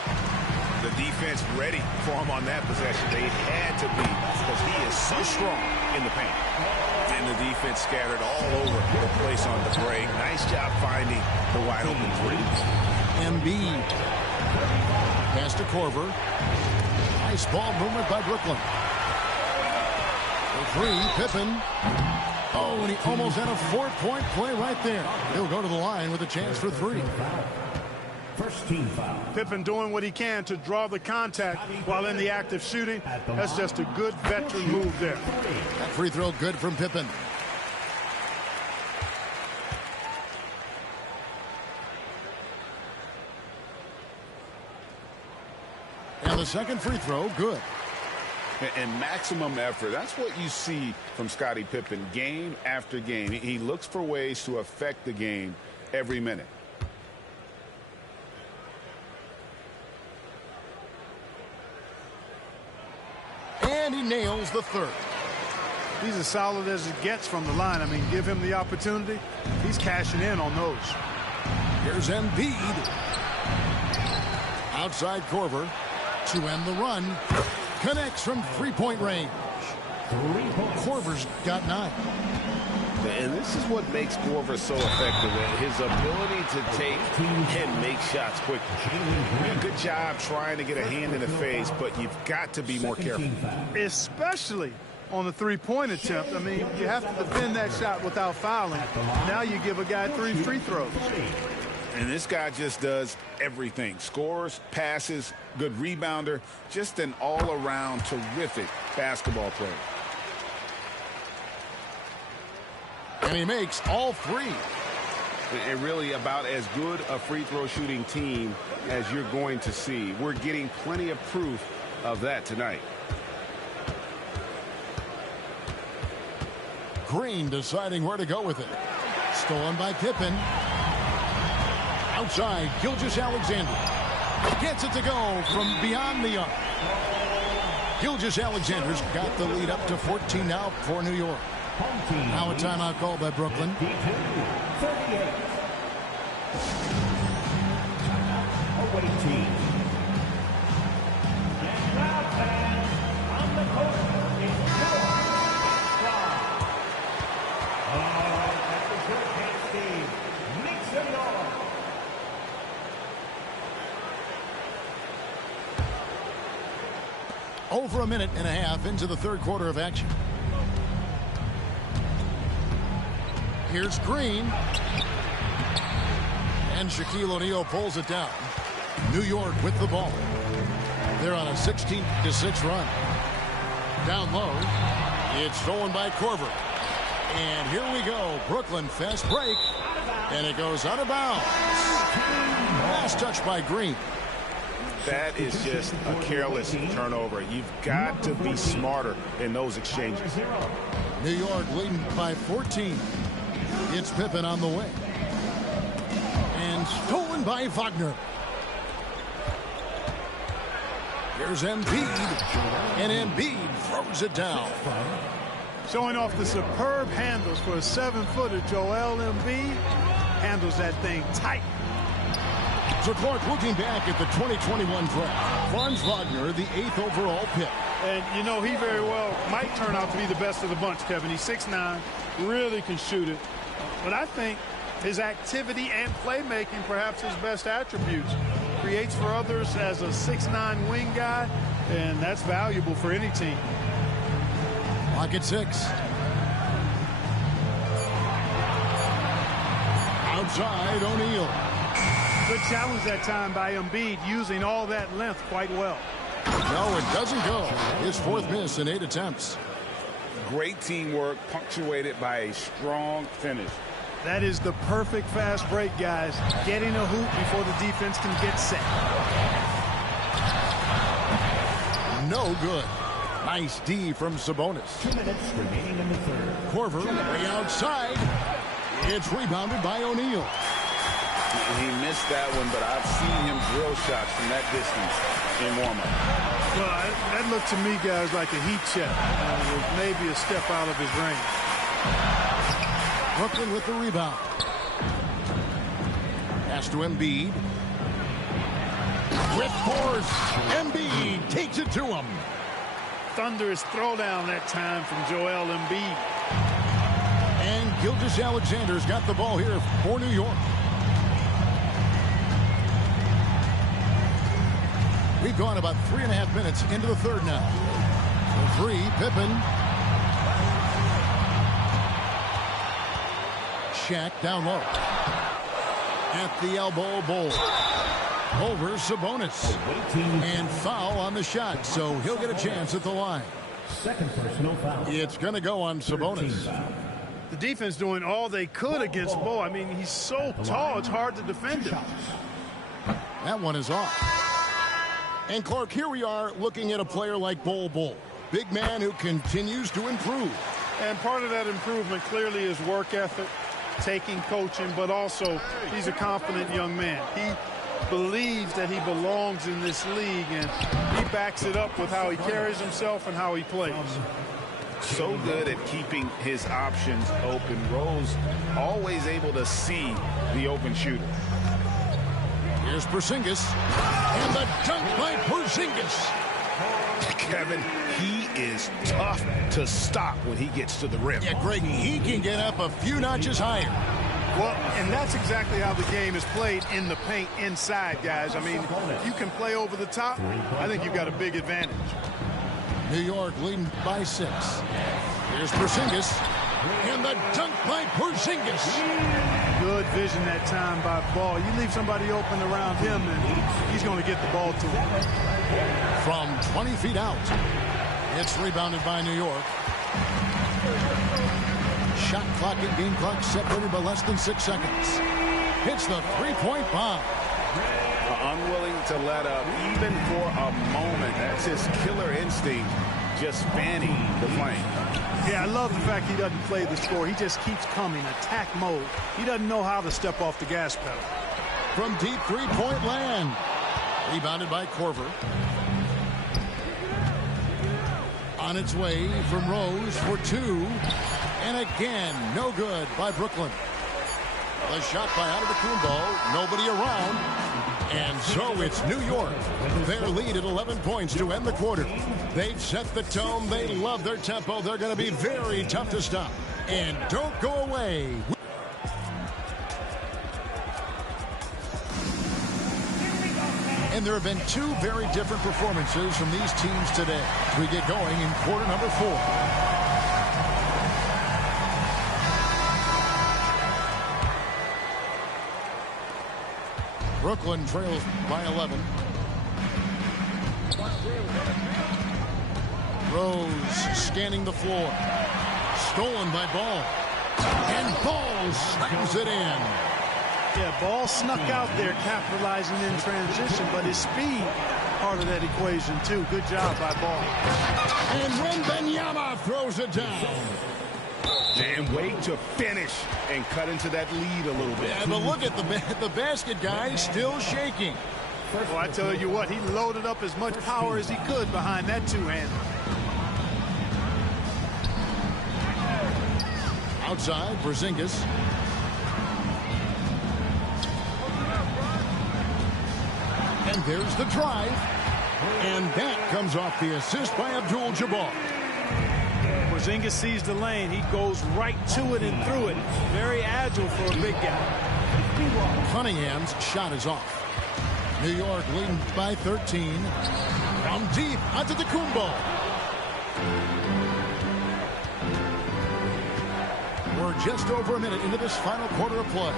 The defense ready for him on that possession. They had to be because he is so strong in the paint. And the defense scattered all over the place on the break. Nice job finding the wide open three. Embiid. Pass to Korver. Nice ball movement by Brooklyn. The three, Pippen. Oh, and he almost had a 4-point play right there. He'll go to the line with a chance for 3. First team foul. Pippen doing what he can to draw the contact while in the act of shooting. That's just a good veteran move there. That free throw good from Pippen. And the second free throw, good. And maximum effort. That's what you see from Scottie Pippen game after game. He looks for ways to affect the game every minute. And he nails the third. He's as solid as it gets from the line. I mean, give him the opportunity. He's cashing in on those. Here's Embiid. Outside Korver to end the run. Connects from three-point range. Korver's got 9. And this is what makes Korver so effective. His ability to take and make shots quickly. Good job trying to get a hand in the face, but you've got to be more careful. Especially on the three-point attempt. I mean, you have to defend that shot without fouling. Now you give a guy 3 free throws. And this guy just does everything. Scores, passes, good rebounder, just an all-around terrific basketball player. And he makes all 3. And really about as good a free throw shooting team as you're going to see. We're getting plenty of proof of that tonight. Green deciding where to go with it. Stolen by Pippen. Outside, Gilgeous-Alexander. Gets it to go from beyond the arc. Gilgeous-Alexander's got the lead up to 14 now for New York. Now a timeout call by Brooklyn. 38. Away team. And now fans on the court is Noah Strong. At the broadcast team, make some noise. Over a minute and a half into the third quarter of action. Here's Green. And Shaquille O'Neal pulls it down. New York with the ball. They're on a 16-6 run. Down low. It's stolen by Korver. And here we go. Brooklyn fast break. And it goes out of bounds. Last touch by Green. That is just a careless turnover. You've got to be smarter in those exchanges. New York leading by 14. It's Pippen on the way. And stolen by Wagner. Here's Embiid. And Embiid throws it down. Showing off the superb handles for a 7-footer. Joel Embiid handles that thing tight. So Clark looking back at the 2021 draft. Franz Wagner, the 8th overall pick. And, you know, he very well might turn out to be the best of the bunch, Kevin. He's 6'9", really can shoot it. But I think his activity and playmaking, perhaps his best attributes, creates for others as a 6'9" wing guy, and that's valuable for any team. Lock at 6. Outside, O'Neal. Good challenge that time by Embiid, using all that length quite well. No, it doesn't go. His 4th miss in 8 attempts. Great teamwork punctuated by a strong finish. That is the perfect fast break, guys. Getting a hoop before the defense can get set. No good. Nice D from Sabonis. 2 minutes remaining in the third. Korver way outside. It's rebounded by O'Neal. He missed that one, but I've seen him drill shots from that distance in warm-up. Well, that looked to me, guys, like a heat check. With maybe a step out of his range. Brooklyn with the rebound. Pass to Embiid. With force. Embiid takes it to him. Thunderous throwdown that time from Joel Embiid. And Gilgeous-Alexander's got the ball here for New York. We've gone about 3.5 minutes into the third now. The 3, Pippen. Shaq down low. At the elbow, Bull. Over Sabonis. And foul on the shot, so he'll get a chance at the line. Second personal foul. It's going to go on Sabonis. The defense doing all they could against Bull. I mean, he's so tall, it's hard to defend him. That one is off. And Clark, here we are looking at a player like Bull. Big man who continues to improve. And part of that improvement clearly is work ethic, taking coaching, but also he's a confident young man. He believes that he belongs in this league, and he backs it up with how he carries himself and how he plays. So good at keeping his options open. Rose always able to see the open shooter. Here's Porzingis. And the dunk by Porzingis. Kevin, he is tough to stop when he gets to the rim. Yeah, Greg, he can get up a few notches higher. Well, and that's exactly how the game is played in the paint inside, guys. I mean, if you can play over the top, I think you've got a big advantage. New York leading by 6. Here's Porzingis. And the dunk by Porzingis. Good vision that time by Ball. You leave somebody open around him, and he's going to get the ball to him. From 20 feet out. It's rebounded by New York. Shot clock and game clock separated by less than 6 seconds. Hits the three-point bomb. Unwilling to let up even for a moment. That's his killer instinct, just fanning the flame. Yeah, I love the fact he doesn't play the score. He just keeps coming, attack mode. He doesn't know how to step off the gas pedal. From deep three-point land. Rebounded by Corver. On its way from Rose for two. And again, no good by Brooklyn. The shot by Antetokounmpo. Nobody around. And so it's New York. Their lead at 11 points to end the quarter. They've set the tone. They love their tempo. They're going to be very tough to stop. And don't go away. And there have been two very different performances from these teams today. We get going in quarter number 4. Brooklyn trails by 11. Rose scanning the floor. Stolen by Ball. And Ball slams it in. Yeah, Ball snuck out there capitalizing in transition, but his speed, part of that equation too. Good job by Ball. And Wembanyama throws it down. And wait to finish and cut into that lead a little bit. Yeah, but look at the basket guy still shaking. Well, I tell you what, he loaded up as much power as he could behind that two-hander. Outside, Porzingis. And there's the drive. And that comes off the assist by Abdul-Jabbar. Porzingis sees the lane. He goes right to it and through it. Very agile for a big guy. Cunningham's shot is off. New York leading by 13. From deep onto the Antetokounmpo. We're just over a minute into this final quarter of play.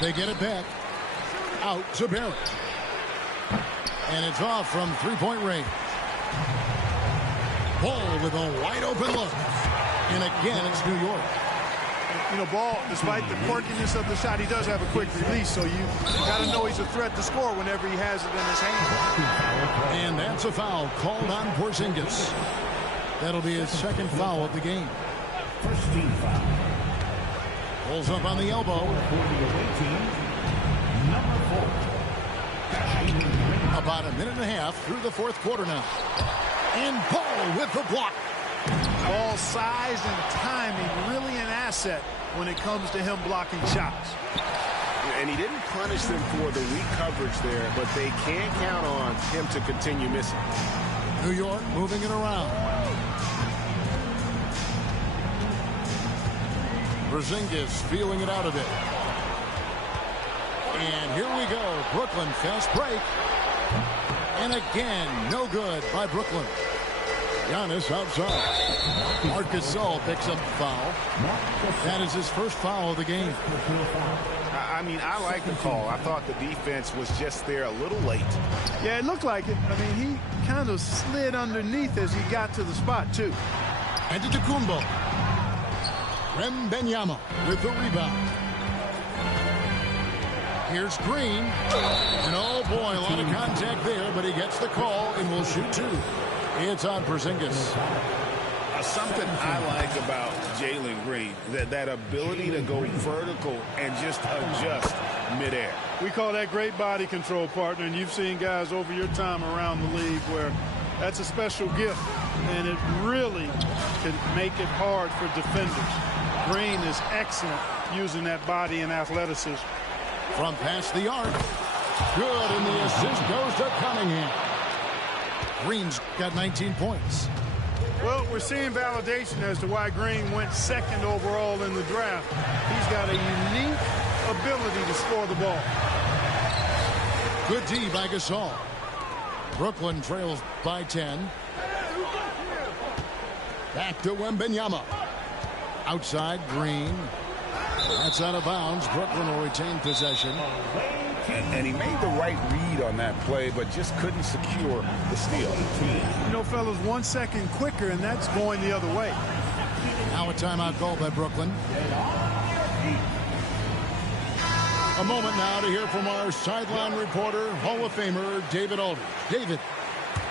They get it back. Out to Barrett. And it's off from three-point range. Ball with a wide-open look. And again, it's New York. You know, Ball, despite the quirkiness of the shot, he does have a quick release, so you got to know he's a threat to score whenever he has it in his hand. And that's a foul called on Porzingis. That'll be his second foul of the game. First team foul. Pulls up on the elbow. Number 4. About a minute and a half through the fourth quarter now. And Ball with the block. Ball's size and timing really an asset when it comes to him blocking shots. And he didn't punish them for the weak coverage there, but they can't count on him to continue missing. New York moving it around. Porzingis feeling it out a bit. And here we go. Brooklyn fast break. And again, no good by Brooklyn. Giannis outside. Marc Gasol picks up the foul. That is his first foul of the game. I mean, I like the call. I thought the defense was just there a little late. Yeah, it looked like it. I mean, he kind of slid underneath as he got to the spot, too. Antetokounmpo. Wembanyama with the rebound. Here's Green. And oh boy, a lot of contact there, but he gets the call and will shoot two. It's on Porzingis. Something I like about Jalen Green, that ability to go vertical and just adjust midair. We call that great body control, partner, and you've seen guys over your time around the league where that's a special gift, and it really can make it hard for defenders. Green is excellent using that body and athleticism. From past the arc. Good, and the assist goes to Cunningham. Green's got 19 points. Well, we're seeing validation as to why Green went second overall in the draft. He's got a unique ability to score the ball. Good D by Gasol. Brooklyn trails by 10. Back to Wembanyama. Outside, Green. That's out of bounds. Brooklyn will retain possession. And he made the right read on that play, but just couldn't secure the steal. You know, fellas, 1 second quicker, and that's going the other way. Now a timeout call by Brooklyn. A moment now to hear from our sideline reporter, Hall of Famer David Aldridge. David.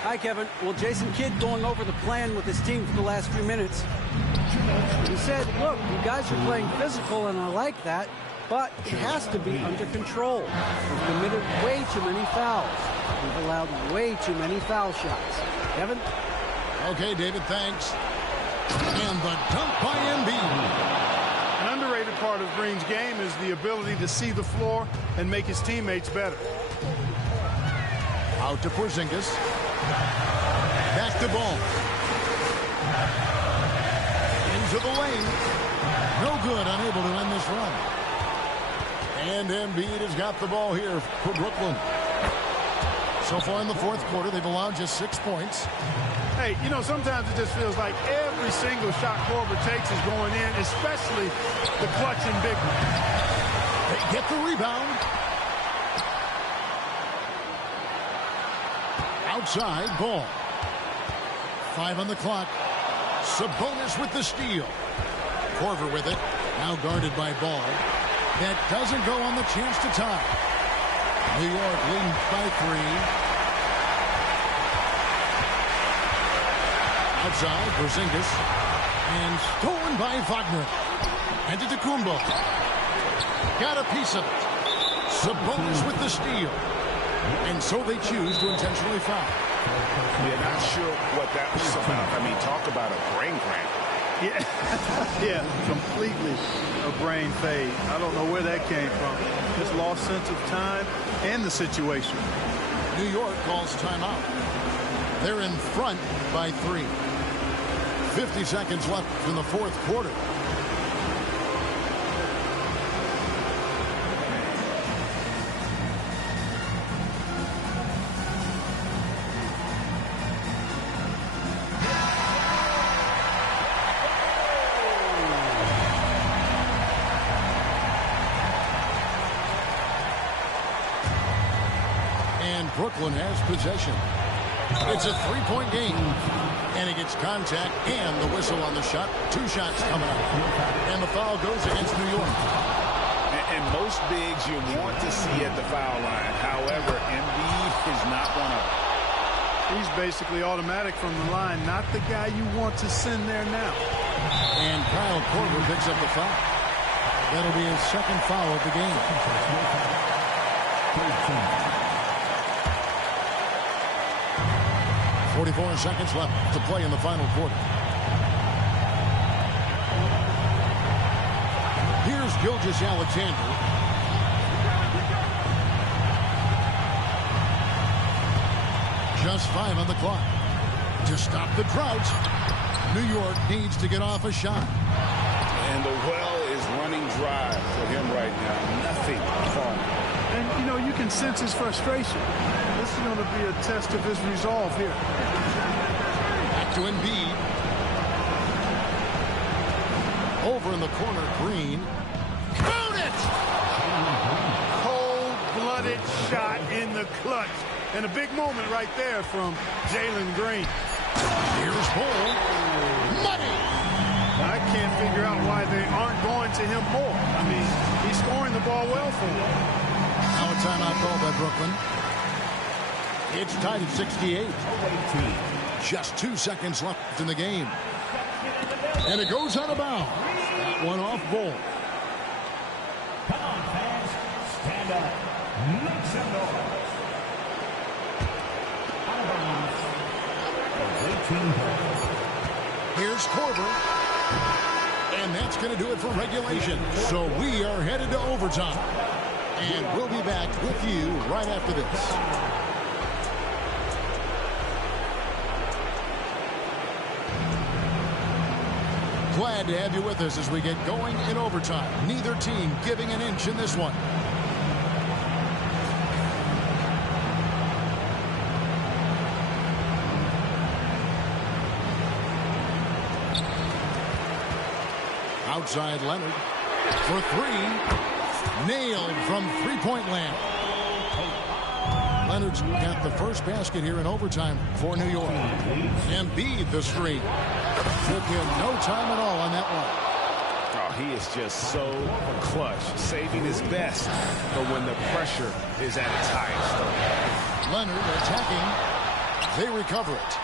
Hi, Kevin. Well, Jason Kidd going over the plan with his team for the last few minutes. He said, look, you guys are playing physical, and I like that, but it has to be under control. We've committed way too many fouls. We've allowed way too many foul shots. Kevin? Okay, David, thanks. And the dunk by Embiid. An underrated part of Green's game is the ability to see the floor and make his teammates better. Out to Porzingis. Back to Ball. Into the lane. No good, unable to end this run. And Embiid has got the ball here for Brooklyn. So far in the fourth quarter, they've allowed just 6 points. Hey, you know, sometimes it just feels like every single shot Korver takes is going in, especially the clutch and big one. They get the rebound. Outside, Ball. 5 on the clock. Sabonis with the steal. Korver with it. Now guarded by Ball. That doesn't go on the chance to tie. New York leading by 3. Outside, Porzingis. And stolen by Wagner. And Antetokounmpo. Got a piece of it. Sabonis with the steal. And so they choose to intentionally foul. Yeah, not sure what that was about. I mean, talk about a brain cramp. Yeah, completely a brain fade. I don't know where that came from. Just lost sense of time and the situation. New York calls timeout. They're in front by 3. 50 seconds left in the fourth quarter. Brooklyn has possession. It's a 3-point game. And he gets contact and the whistle on the shot. 2 shots coming up. And the foul goes against New York. And most bigs you want to see at the foul line. However, Embiid is not one of them. He's basically automatic from the line, not the guy you want to send there now. And Kyle Korver picks up the foul. That'll be his second foul of the game. 44 seconds left to play in the final quarter. Here's Gilgeous-Alexander. Just 5 on the clock. To stop the drought, New York needs to get off a shot. And the well is running dry for him right now. Nothing falling. And, you know, you can sense his frustration. This is going to be a test of his resolve here. Back to Embiid. Over in the corner, Green. Count it! Cold-blooded shot in the clutch. And a big moment right there from Jalen Green. Here's Bull. Money! I can't figure out why they aren't going to him more. I mean, he's scoring the ball well for them. Now a timeout called by Brooklyn. It's tied at 68. Just 2 seconds left in the game. And it goes out of bounds. That one off Bull. Come on, fans. Stand up. Make some noise. Out of bounds. Here's Korver. And that's going to do it for regulation. So we are headed to overtime. And we'll be back with you right after this. Glad to have you with us as we get going in overtime. Neither team giving an inch in this one. Outside Leonard for 3. Nailed from three-point land. Leonard's got the first basket here in overtime for New York. Embiid the screen. Took him no time at all on that one. Oh, he is just so clutch, saving his best for when the pressure is at its highest. Leonard attacking. They recover it.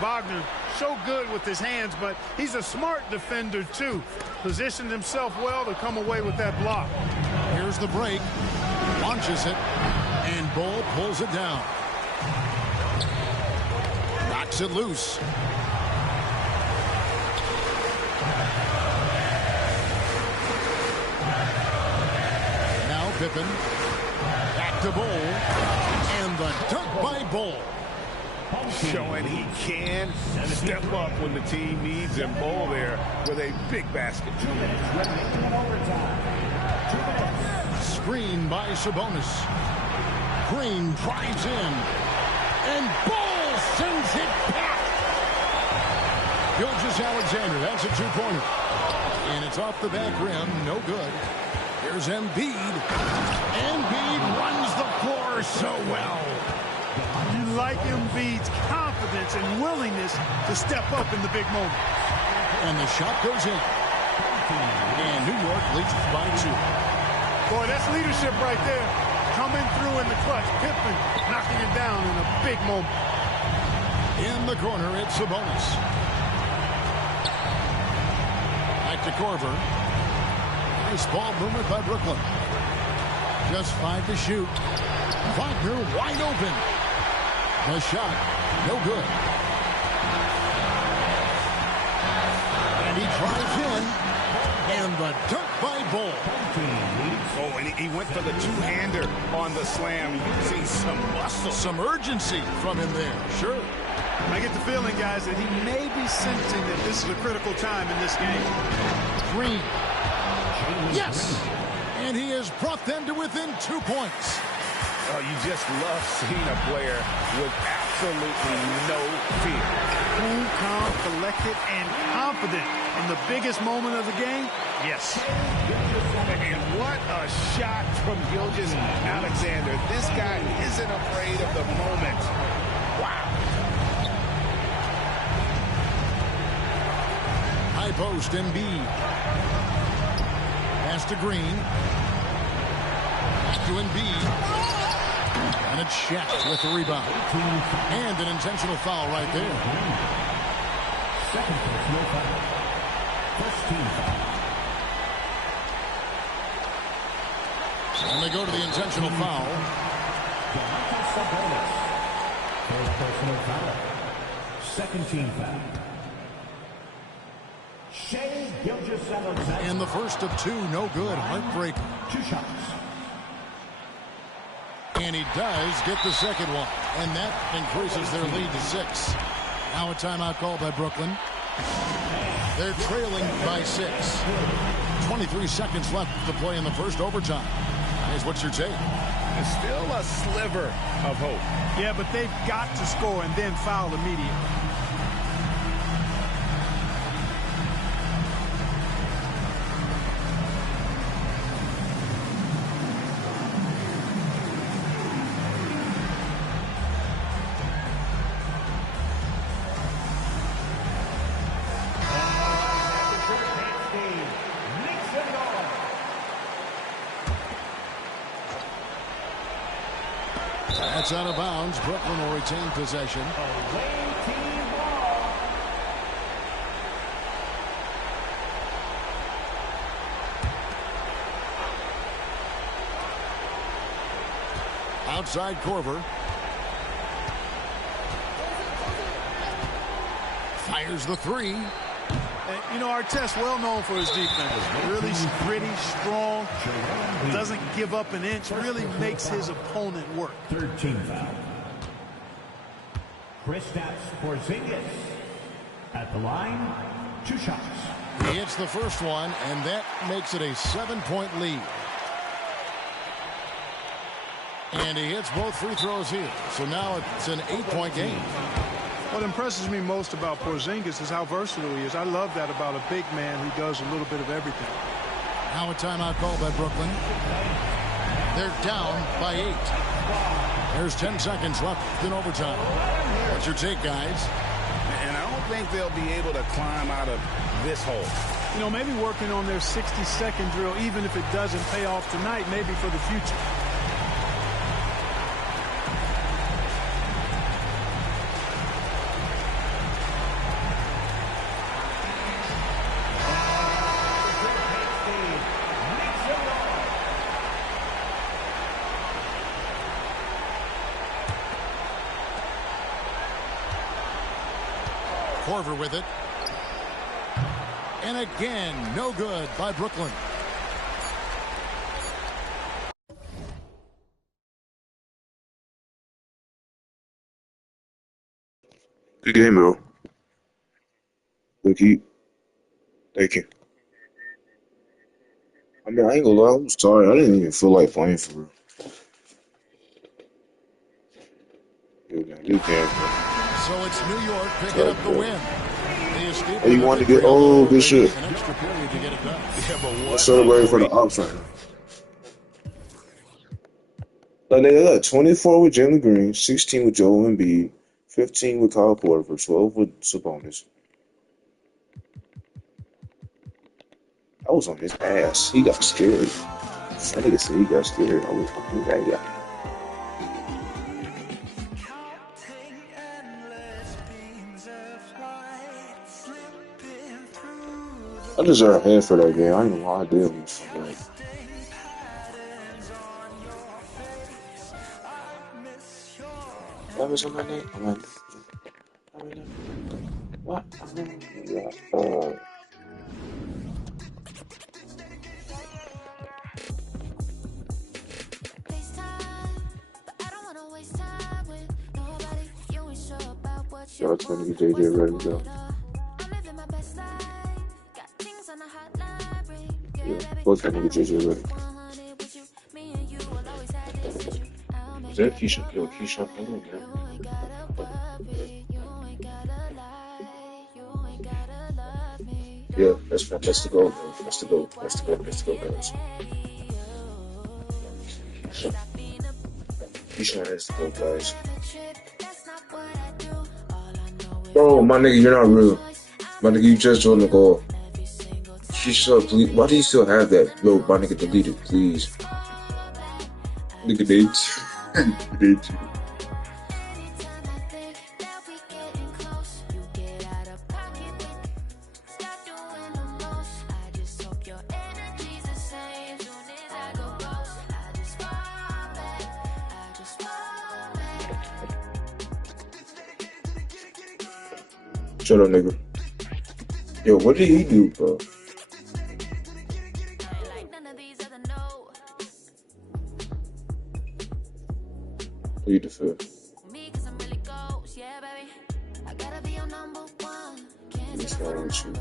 Wagner, so good with his hands, but he's a smart defender, too. Positioned himself well to come away with that block. Here's the break. Launches it. And Bull pulls it down. Knocks it loose. Now Pippen. Back to Bull. And the dunk by Bull. Showing he can step up when the team needs him. Bull there with a big basket. Screen by Sabonis. Green drives in. And Bull sends it back. Gilgeous-Alexander, that's a two-pointer. And it's off the back rim, no good. Here's Embiid. Embiid runs the floor so well. You like Embiid's confidence and willingness to step up in the big moment. And the shot goes in. And New York leads by 2. Boy, that's leadership right there. Coming through in the clutch. Pippen knocking it down in a big moment. In the corner, it's Sabonis. Back to Korver. Nice ball movement by Brooklyn. Just 5 to shoot. Wagner wide open. The shot, no good. And he drives in. And the dunk by Bull. Oh, and he went for the two-hander on the slam. You can see some muscle. Some urgency from him there, sure. I get the feeling, guys, that he may be sensing that this is a critical time in this game. Green. Yes! And he has brought them to within 2 points. Oh, you just love seeing a player with absolutely no fear. Cool, calm, collected, and confident in the biggest moment of the game. Yes. And what a shot from Gilgeous-Alexander. This guy isn't afraid of the moment. Wow. High post, Embiid. Pass to Green. Back to Embiid. And it's Shaq with the rebound. And an intentional foul right there. Second personal foul. First team foul. And they go to the intentional foul. First personal foul. Second team foul. Shai Gilgeous-Alexander. And the first of 2, no good. Heartbreaker. 2 shots. And he does get the second one. And that increases their lead to 6. Now a timeout call by Brooklyn. They're trailing by 6. 23 seconds left to play in the first overtime. Here's what's your take? There's still a sliver of hope. Yeah, but they've got to score and then foul immediately. That's out of bounds. Brooklyn will retain possession. Outside Korver. Fires the 3. You know, Artest well known for his defense. Really gritty, strong, doesn't give up an inch, really makes his opponent work. Third team foul. Kristaps Porzingis at the line. 2 shots. He hits the first one, and that makes it a 7-point lead. And he hits both free throws here. So now it's an 8-point game. What impresses me most about Porzingis is how versatile he is. I love that about a big man who does a little bit of everything. Now a timeout call by Brooklyn. They're down by 8. There's 10 seconds left in overtime. What's your take, guys? And I don't think they'll be able to climb out of this hole. You know, maybe working on their 60-second drill, even if it doesn't pay off tonight, maybe for the future. Corver with it. And again, no good by Brooklyn. Good game, bro. Good keep. Thank you. I mean, I ain't gonna lie, I'm sorry. I didn't even feel like playing for real. Good game, bro. So it's New York picking Sorry, up the bro. win. They escape Hey, you with a wanted to victory, get, oh, although good they shit. need an extra period to get it done. Yeah, but I'm what celebrating a for the great ops right now. Like, they got 24 with Jalen Green, 16 with Joel Embiid, 15 with Kyle Korver, 12 with Sabonis. I was on his ass. He got scared. That nigga said he got scared. I was fucking that guy. I deserve a head for that game. I ain't gonna lie, I did. Like, that was on my name. What? Y'all tell me JJ ready to go. Yeah, both that nigga JJ ready. Is that Keisha? Yo, Keisha, come on, man. Yeah, that's fine. That's the goal, bro. That's the goal. That's the goal. That's the goal, guys. Keisha has the goal, guys. Bro, my nigga, you're not real. My nigga, you just joined the goal. Keisha, please. Why do you still have that? Bro, my nigga, delete it, please. Nigga, date you. Shut up, nigga. Yo, what did he do, bro? Plead the fifth. What's wrong with you?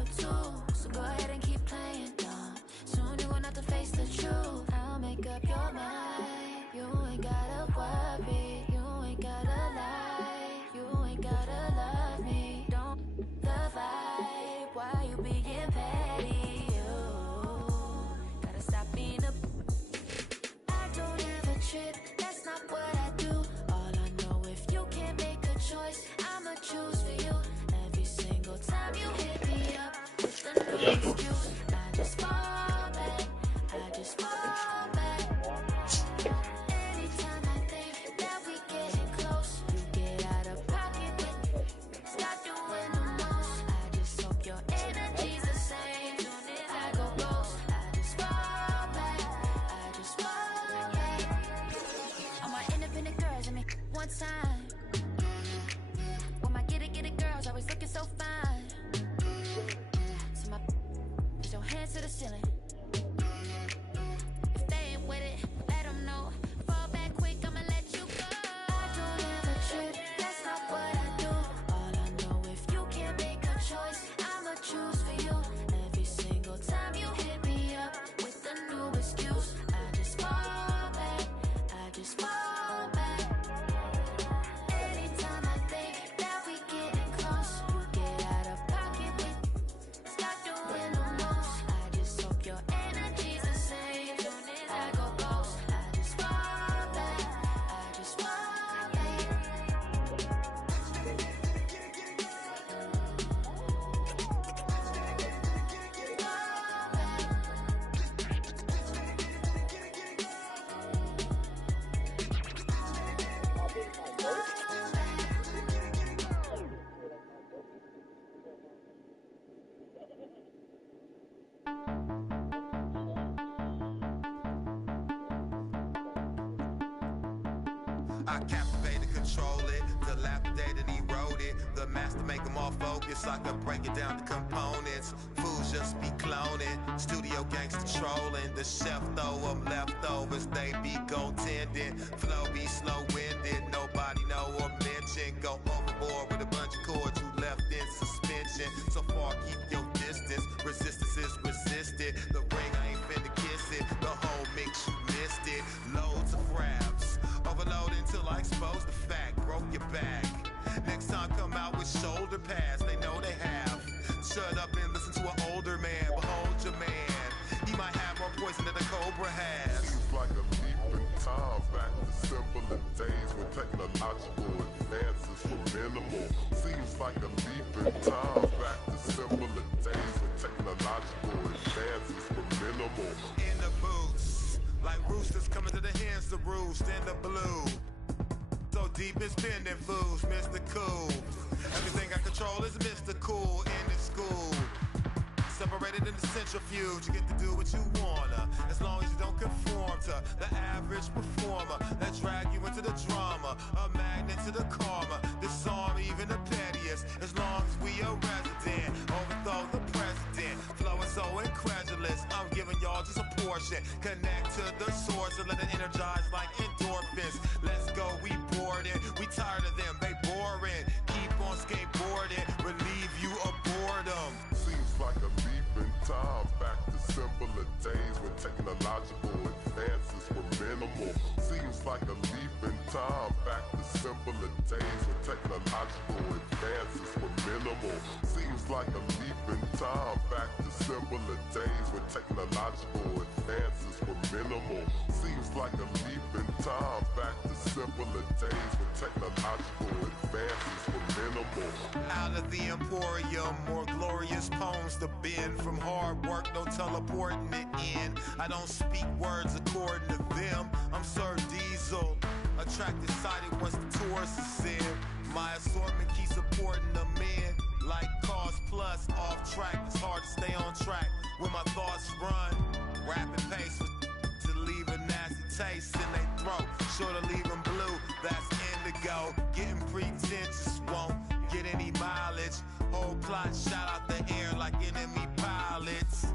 I captivated, control it, dilapidated, eroded. The master, make them all focus. I could break it down to components. Fools just be cloning. Studio gangster trolling. The chef throw them leftovers. They be goaltending. Flow be slow-winded. Nobody know or mention. Go overboard with a bunch of chords you left in suspension. So far, keep your distance. Resistance is resisted. The ring, I ain't finna kiss it. The whole mix, you missed it. Loads of raps. Overload until I expose the fact. Broke your back. Next time come out with shoulder pads. They know they have. Shut up and listen to an older man. Behold your man. He might have more poison than a cobra has. Seems like a leap in time back to simpler days when technological advances were minimal. Seems like a leap in time back to simpler days when technological advances were minimal. In the boots, like roosters coming to the hens to roost in the blue. So deep in spending fools, Mr. Cool. Everything I control is Mr. Cool in the school. Separated in the centrifuge, you get to do what you wanna. As long as you don't conform to the average performer that drag you into the drama. A magnet to the karma, disarm even the pettiest. As long as we a resident, overthrow the president. Flowing so incredulous, I'm giving y'all just a portion. Connect to the source and let it energize like endorphins. Let's go, we bored it. We tired of them, they boring. Keep on skateboarding, relieve you of boredom. Seems like a leap in time back to simpler days when technological advances were minimal. Seems like a leap in time back to simpler days when technological advances were minimal. Seems like a leap in time back to simpler days when technological advances were minimal. Seems like a leap in time back to simpler days when technological advances were minimal. Out of the emporium, more glorious poems to bend. From hard work, no teleporting it in. I don't speak words according to them. I'm Sir Diesel, attracted sighted once the tourist is in. My assortment keeps supporting the men. Like Cars Plus, off track, it's hard to stay on track when my thoughts run. Rapid pace to leave a nasty taste in their throat. Sure to leave them blue, that's indigo. Getting pretentious won't get any mileage. Whole plot shot out the air like enemy pilots.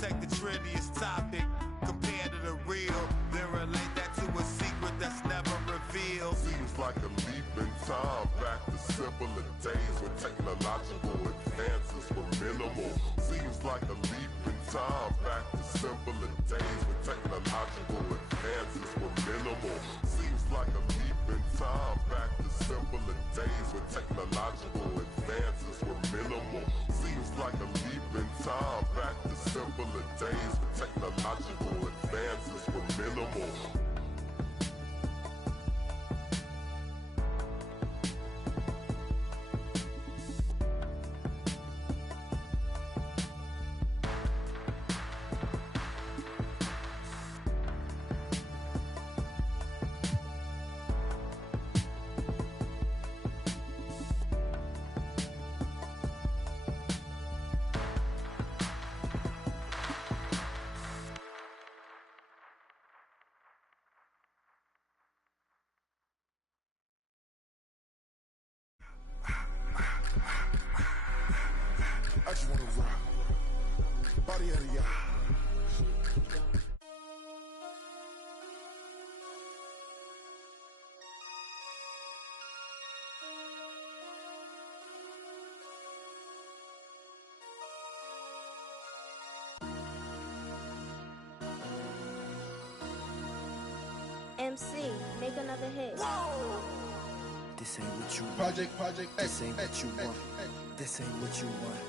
Take the trendiest topic, compare to the real, then relate that to a secret that's never revealed. Seems like a leap in time back to simpler days when technological advances were minimal. Seems like a leap in time back to simpler days when technological advances were minimal. Seems like a leap in time back to simpler days when technological advances were minimal. Seems like a leap in time back to simpler days when technological advances were minimal. I just wanna rock, body out of y'all. MC, make another hit. Whoa! This ain't what you want. Project, This ain't what you want. This ain't what you want.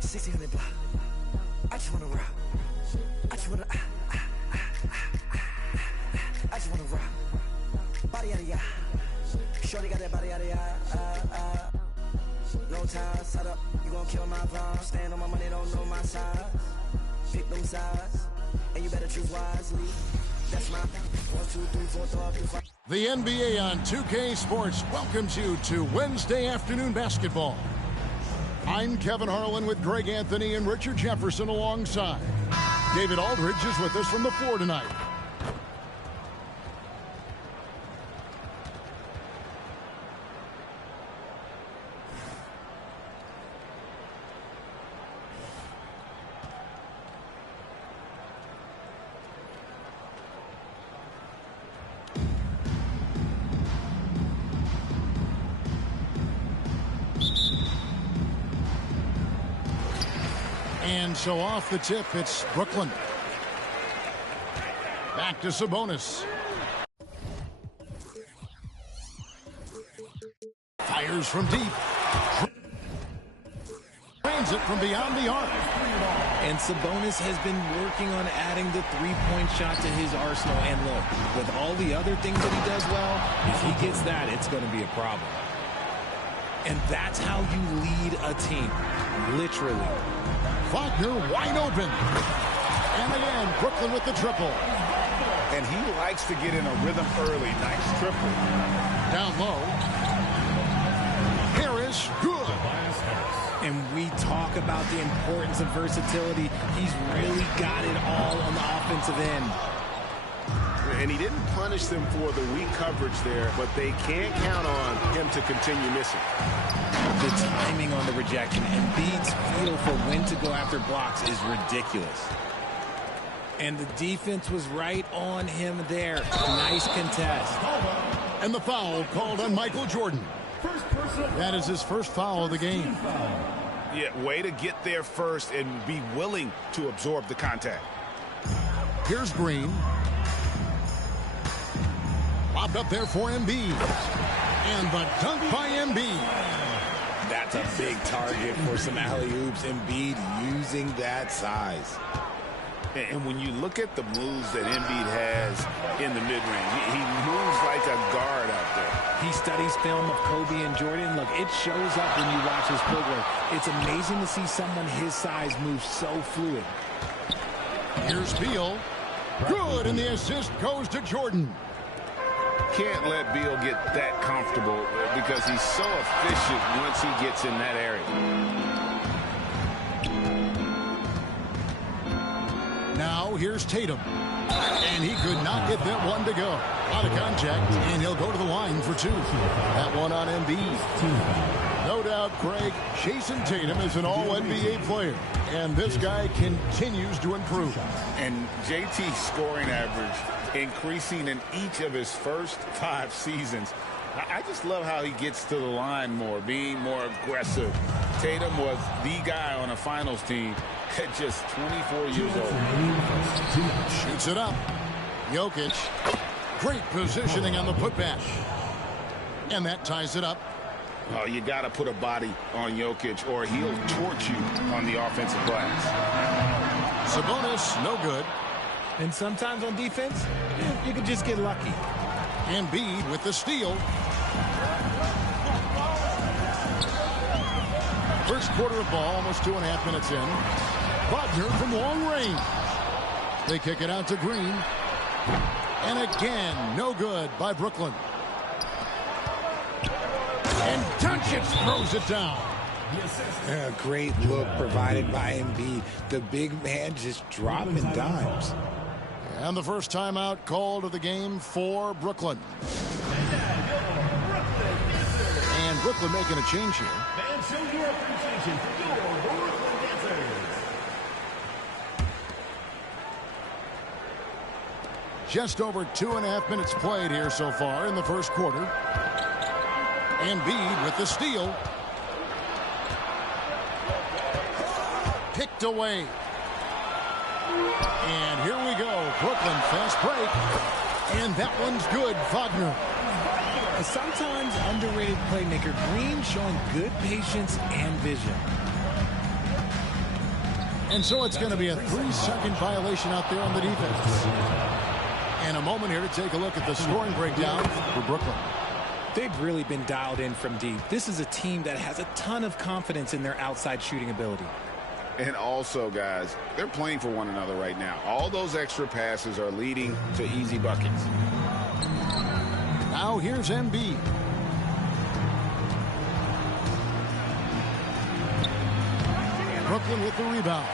1600 block. I just wanna rock. I just wanna. I just wanna rock. Body out of ya. Shorty got that body out of ya. No ties, set up. You gon' kill my vibe. Stand on my money, don't know my size. Pick them sides, and you better choose wisely. That's my 1, 2, 3, 4, 5. The NBA on 2K Sports welcomes you to Wednesday afternoon basketball. I'm Kevin Harlan with Greg Anthony and Richard Jefferson alongside. David Aldridge is with us from the floor tonight. And so off the tip, it's Brooklyn. Back to Sabonis. Fires from deep. Drains it from beyond the arc. And Sabonis has been working on adding the three-point shot to his arsenal. And look, with all the other things that he does well, if he gets that, it's going to be a problem. And that's how you lead a team, literally. Wagner wide open. And again, Brooklyn with the triple. And he likes to get in a rhythm early. Nice triple. Down low. Harris, good. And we talk about the importance of versatility. He's really got it all on the offensive end. And he didn't punish them for the weak coverage there, but they can't count on him to continue missing. The timing on the rejection and Embiid's feel for when to go after blocks is ridiculous. And the defense was right on him there. Nice contest. And the foul called on Michael Jordan. That is his first foul of the game. Yeah, way to get there first and be willing to absorb the contact. Here's Green. Lobbed up there for Embiid. And the dunk by Embiid. That's a big target for some alley-oops. Embiid using that size. And when you look at the moves that Embiid has in the mid-range, he moves like a guard out there. He studies film of Kobe and Jordan. Look, it shows up when you watch his footwork. It's amazing to see someone his size move so fluid. Here's Beal. Good, and the assist goes to Jordan. Can't let Beal get that comfortable because he's so efficient once he gets in that area. Now here's Tatum. And he could not get that one to go. A lot of contact, and he'll go to the line for two. That one on Embiid. No doubt, Craig, Jason Tatum is an all-NBA player. And this guy continues to improve. And JT's scoring average increasing in each of his first 5 seasons. I just love how he gets to the line more, being more aggressive. Tatum was the guy on a finals team at just 24 years old. Shoots it up. Jokic. Great positioning on the putback. And that ties it up. Oh, you got to put a body on Jokic or he'll torch you on the offensive glass. Sabonis, no good. And sometimes on defense, you can just get lucky. Embiid with the steal. First quarter of ball, almost 2.5 minutes in. Wagner from long range. They kick it out to Green. And again, no good by Brooklyn. And Doncic throws it down. A great look provided by Embiid. The big man just dropping dimes. And the first timeout called of the game for Brooklyn. And Brooklyn making a change here. Fans, show your appreciation for your Brooklyn dancers. Just over 2.5 minutes played here so far in the first quarter. Embiid with the steal. Picked away. And here we go. Brooklyn fast break. And that one's good. Wagner. A sometimes underrated playmaker. Green showing good patience and vision. And so it's going to be a 3-second violation out there on the defense. And a moment here to take a look at the scoring breakdown for Brooklyn. They've really been dialed in from deep. This is a team that has a ton of confidence in their outside shooting ability. And also, guys, they're playing for one another right now. All those extra passes are leading to easy buckets. Now here's Embiid. Brooklyn with the rebound.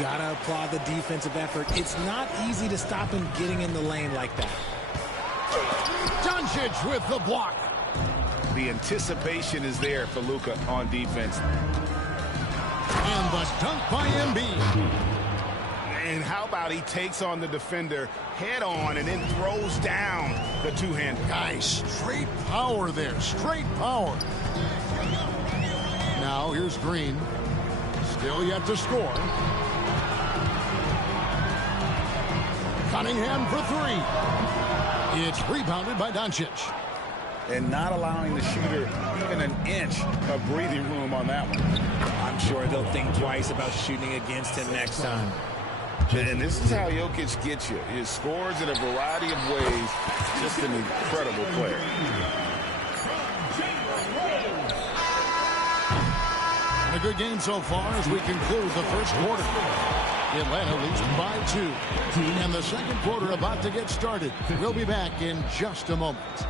Gotta applaud the defensive effort. It's not easy to stop him getting in the lane like that. Doncic with the block. The anticipation is there for Luka on defense. And the dunk by Embiid. And how about he takes on the defender head on and then throws down the two-hand. Guys, straight power there. Straight power. Now here's Green. Still yet to score. Cunningham for three. It's rebounded by Doncic. And not allowing the shooter even an inch of breathing room on that one. I'm sure they'll think twice about shooting against him next time. And this is how Jokic gets you. He scores in a variety of ways. Just an incredible player. And a good game so far as we conclude the first quarter. Atlanta leads by 2. And the second quarter about to get started. We'll be back in just a moment.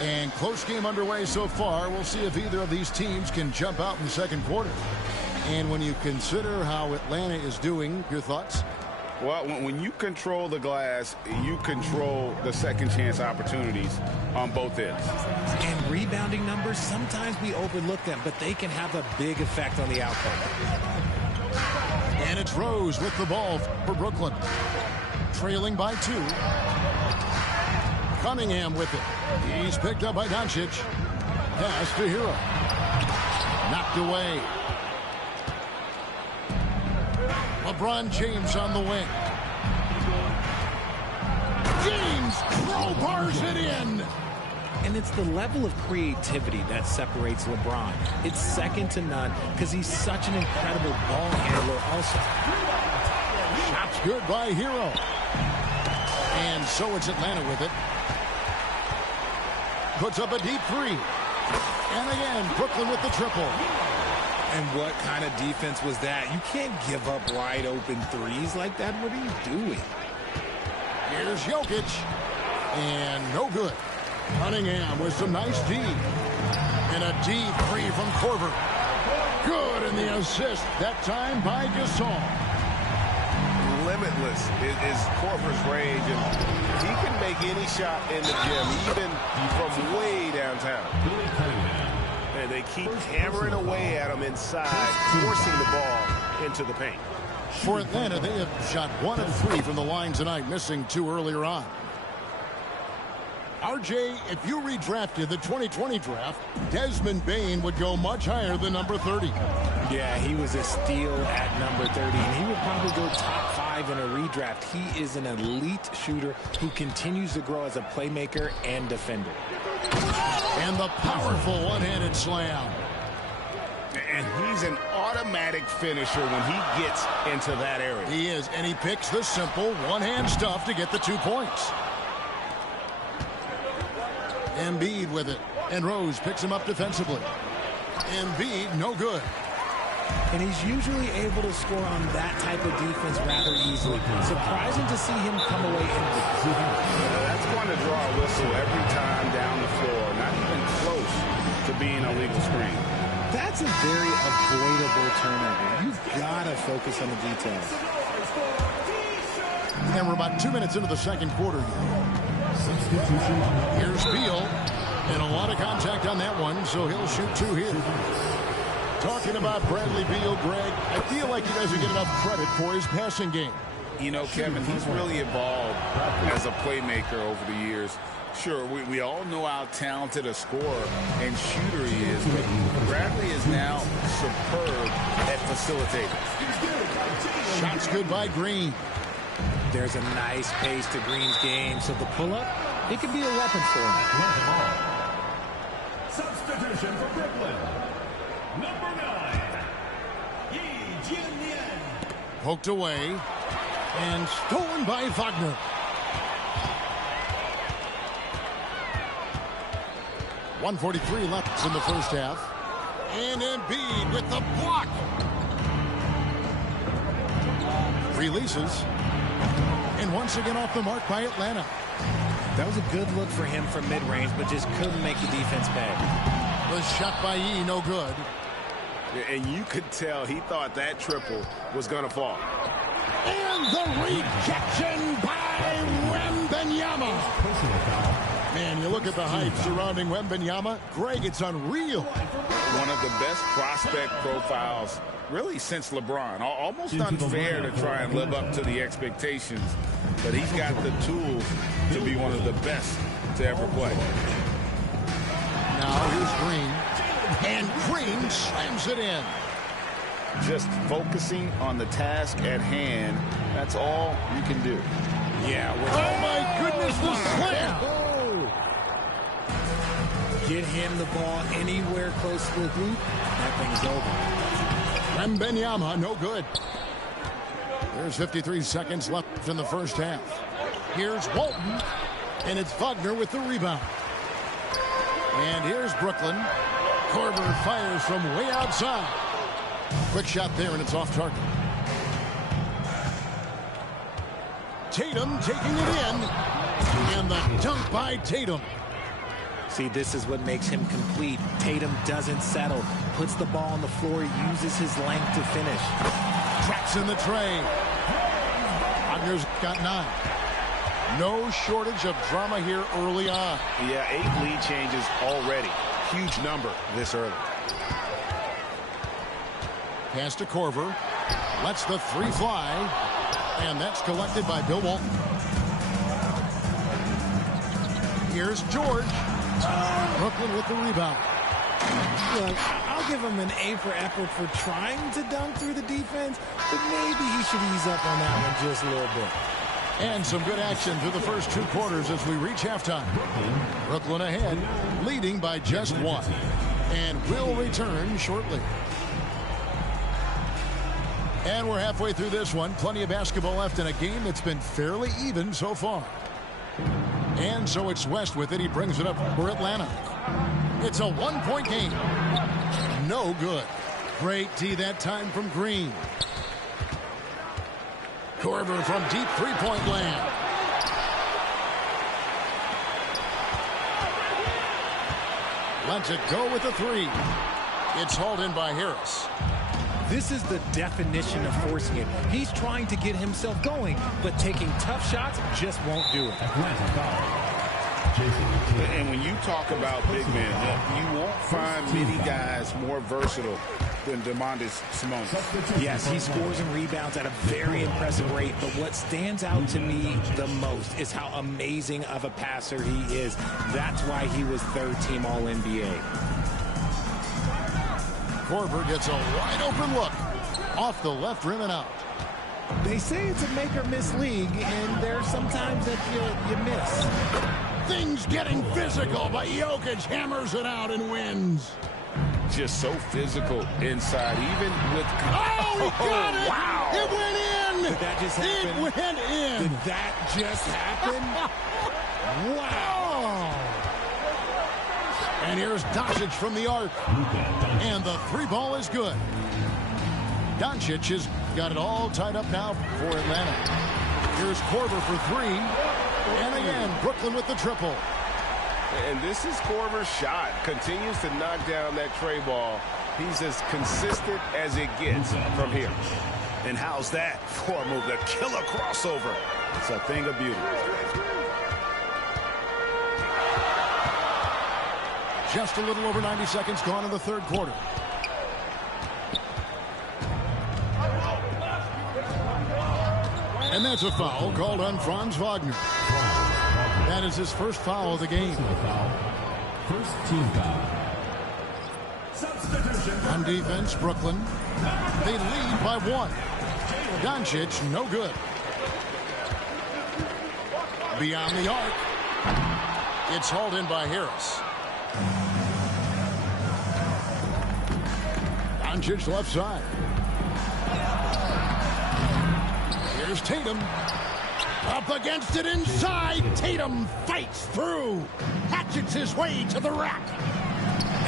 And close game underway so far. We'll see if either of these teams can jump out in the second quarter. And when you consider how Atlanta is doing, your thoughts? Well, when you control the glass, you control the second chance opportunities on both ends. And rebounding numbers, sometimes we overlook them, but they can have a big effect on the outcome. And it's Rose with the ball for Brooklyn. Trailing by 2. Cunningham with it. He's picked up by Doncic. Pass to Hero. Knocked away. LeBron James on the wing. James crowbars it in. And it's the level of creativity that separates LeBron. It's second to none because he's such an incredible ball handler also. Shots good by Hero. And so it's Atlanta with it. Puts up a deep 3. And again, Brooklyn with the triple. And what kind of defense was that? You can't give up wide open threes like that. What are you doing? Here's Jokic. And no good. Cunningham with some nice D. And a deep 3 from Korver. Good in the assist. That time by Gasol. Limitless is Korver's range, and he can make any shot in the gym, even from way downtown. And they keep hammering away at him inside, forcing the ball into the paint. For Atlanta, they have shot 1 of 3 from the line tonight, missing 2 earlier on. RJ, if you redrafted the 2020 draft, Desmond Bane would go much higher than number 30. Yeah, he was a steal at number 30, and he would probably go top 5 in a redraft. He is an elite shooter who continues to grow as a playmaker and defender. And the powerful one-handed slam. And he's an automatic finisher when he gets into that area. He is, and he picks the simple one-hand stuff to get the 2 points. Embiid with it, and Rose picks him up defensively. Embiid, no good. And he's usually able to score on that type of defense rather easily. Surprising to see him come away empty. That's going to draw a whistle every time down the floor. Not even close to being a legal screen. That's a very avoidable turnover. You've got to focus on the details. And we're about 2 minutes into the second quarter here. Here's Beal, and a lot of contact on that one, so he'll shoot 2 here. Talking about Bradley Beal, Greg, I feel like he doesn't get enough credit for his passing game. You know, Kevin, he's really evolved as a playmaker over the years. Sure, we all know how talented a scorer and shooter he is, but Bradley is now superb at facilitating. Shots good by Green. There's a nice pace to Green's game, so the pull-up, it could be a weapon for him. Substitution for Brooklyn. Number 9, Yi Jianyan. Poked away and stolen by Wagner. .143 left in the first half. And Embiid with the block. Releases. And once again off the mark by Atlanta. That was a good look for him from mid-range, but just couldn't make the defense pay. The shot by Yi, no good. And you could tell he thought that triple was going to fall. And the rejection by Wembanyama. Man, you look at the hype surrounding Wembanyama, Greg, it's unreal. One of the best prospect profiles, really, since LeBron. Almost unfair to try and live up to the expectations, but he's got the tools to be one of the best to ever play. Now here's Green, and Green slams it in. Just focusing on the task at hand, that's all you can do. Yeah. Oh, my goodness, the slam. Get him the ball anywhere close to the hoop, that thing's over. Wembanyama, no good. There's 53 seconds left in the first half. Here's Walton, and it's Wagner with the rebound. And here's Brooklyn. Korver fires from way outside. Quick shot there, and it's off target. Tatum taking it in. And the dunk by Tatum. See, this is what makes him complete. Tatum doesn't settle. Puts the ball on the floor, uses his length to finish. Traps in the tray. Wagner's got 9. No shortage of drama here early on. Yeah, 8 lead changes already. Huge number this early. Pass to Korver. Lets the 3 fly. And that's collected by Bill Walton. Here's George. Brooklyn with the rebound. Look, I'll give him an A for effort for trying to dunk through the defense, but maybe he should ease up on that one just a little bit. And some good action through the first 2 quarters as we reach halftime. Brooklyn ahead, leading by just 1. And will return shortly. And we're halfway through this one. Plenty of basketball left in a game that's been fairly even so far. And so it's West with it. He brings it up for Atlanta. It's a 1-point game. No good. Great D that time from Green. Korver from deep 3-point land. Lets it go with the 3. It's hauled in by Harris. This is the definition of forcing it. He's trying to get himself going, but taking tough shots just won't do it. And when you talk about big men, you won't find many guys more versatile than Domantas Sabonis. Yes, he scores and rebounds at a very impressive rate, but what stands out to me the most is how amazing of a passer he is. That's why he was 3rd team All-NBA. Korver gets a wide open look off the left rim and out. They say it's a make or miss league, and there's sometimes that you miss. Things getting physical, but Jokic hammers it out and wins. Just so physical inside, even with... Oh, he got it! Wow! It went in! Did that just happen? It went in! Did that just happen? Wow! And here's Doncic from the arc. And the 3 ball is good. Doncic has got it all tied up now for Atlanta. Here's Korver for 3. And again, Brooklyn with the triple. And this is Korver's shot. Continues to knock down that tray ball. He's as consistent as it gets from here. And how's that for a move? The killer crossover. It's a thing of beauty. Just a little over 90 seconds gone in the 3rd quarter. And that's a foul called on Franz Wagner. That is his first foul of the game. First team foul. On defense, Brooklyn. They lead by 1. Doncic, no good. Beyond the arc. It's hauled in by Harris. Doncic left side. Here's Tatum. Up against it inside. Tatum fights through. Hatchets his way to the rack.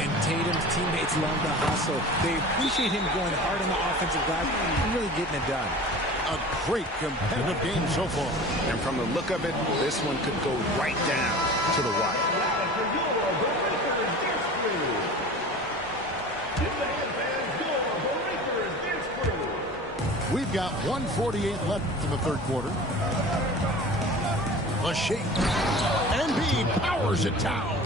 And Tatum's teammates love the hustle. They appreciate him going hard on the offensive glass and really getting it done. A great competitive game so far. And from the look of it, this one could go right down to the wire. We've got 1:48 left in the 3rd quarter. A shake. And Embiid powers it down.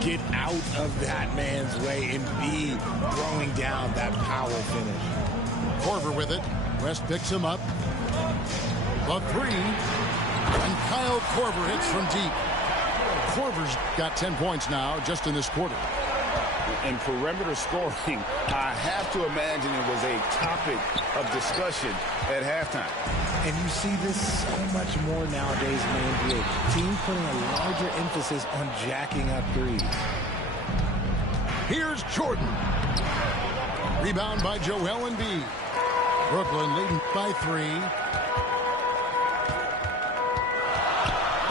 Get out of that man's way. Embiid throwing down that power finish. Korver with it. West picks him up. The three. And Kyle Korver hits from deep. Korver's got 10 points now just in this quarter. And perimeter scoring, I have to imagine it was a topic of discussion at halftime. And you see this so much more nowadays in the NBA. Teams putting a larger emphasis on jacking up threes. Here's Jordan. Rebound by Joel Embiid. Brooklyn leading by 3.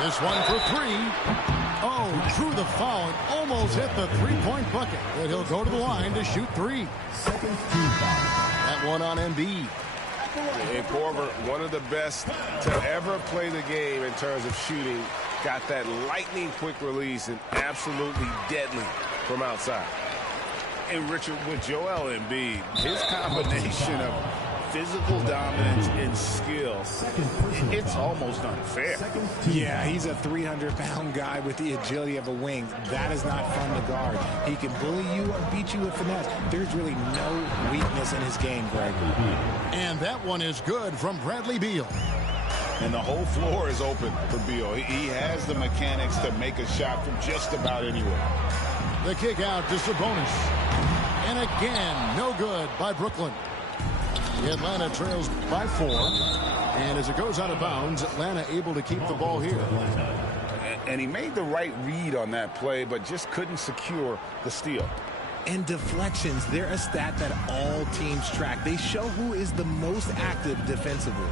This one for 3. Oh, drew the foul and almost hit the three-point bucket. And he'll go to the line to shoot 3. That one on Embiid. And Korver, one of the best to ever play the game in terms of shooting, got that lightning quick release and absolutely deadly from outside. And Richard, with Joel Embiid, his combination of physical dominance and skill, it's almost unfair. Yeah, he's a 300-pound guy with the agility of a wing. That is not fun to guard. He can bully you or beat you with finesse. There's really no weakness in his game, Greg. And that one is good from Bradley Beal. And the whole floor is open for Beal. He has the mechanics to make a shot from just about anywhere. The kick out to Sabonis. And again, no good by Brooklyn. Atlanta trails by 4. And as it goes out of bounds, Atlanta able to keep the ball here. And he made the right read on that play, but just couldn't secure the steal. And deflections, they're a stat that all teams track. They show who is the most active defensively.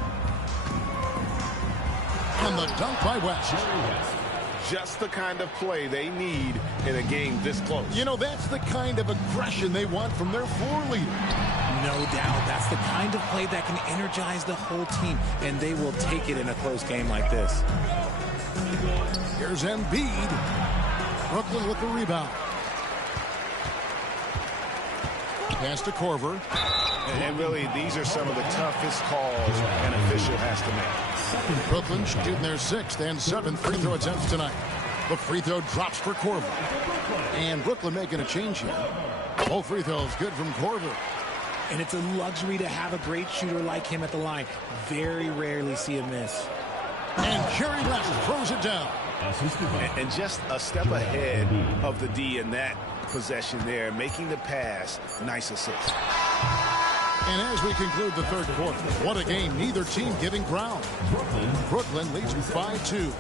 And the dunk by West. Just the kind of play they need in a game this close. You know, that's the kind of aggression they want from their floor leader. No doubt. That's the kind of play that can energize the whole team, and they will take it in a close game like this. Here's Embiid. Brooklyn with the rebound. Pass to Korver. And really, these are some of the toughest calls an official has to make. Brooklyn shooting their 6th and 7th free throw attempts tonight. The free throw drops for Korver. And Brooklyn making a change here. Both free throws good from Korver. And it's a luxury to have a great shooter like him at the line. Very rarely see a miss. And Jerry West throws it down. And just a step ahead of the D in that possession there, making the pass. Nice assist. And as we conclude the third quarter, what a game, neither team giving ground. Brooklyn leads by 2.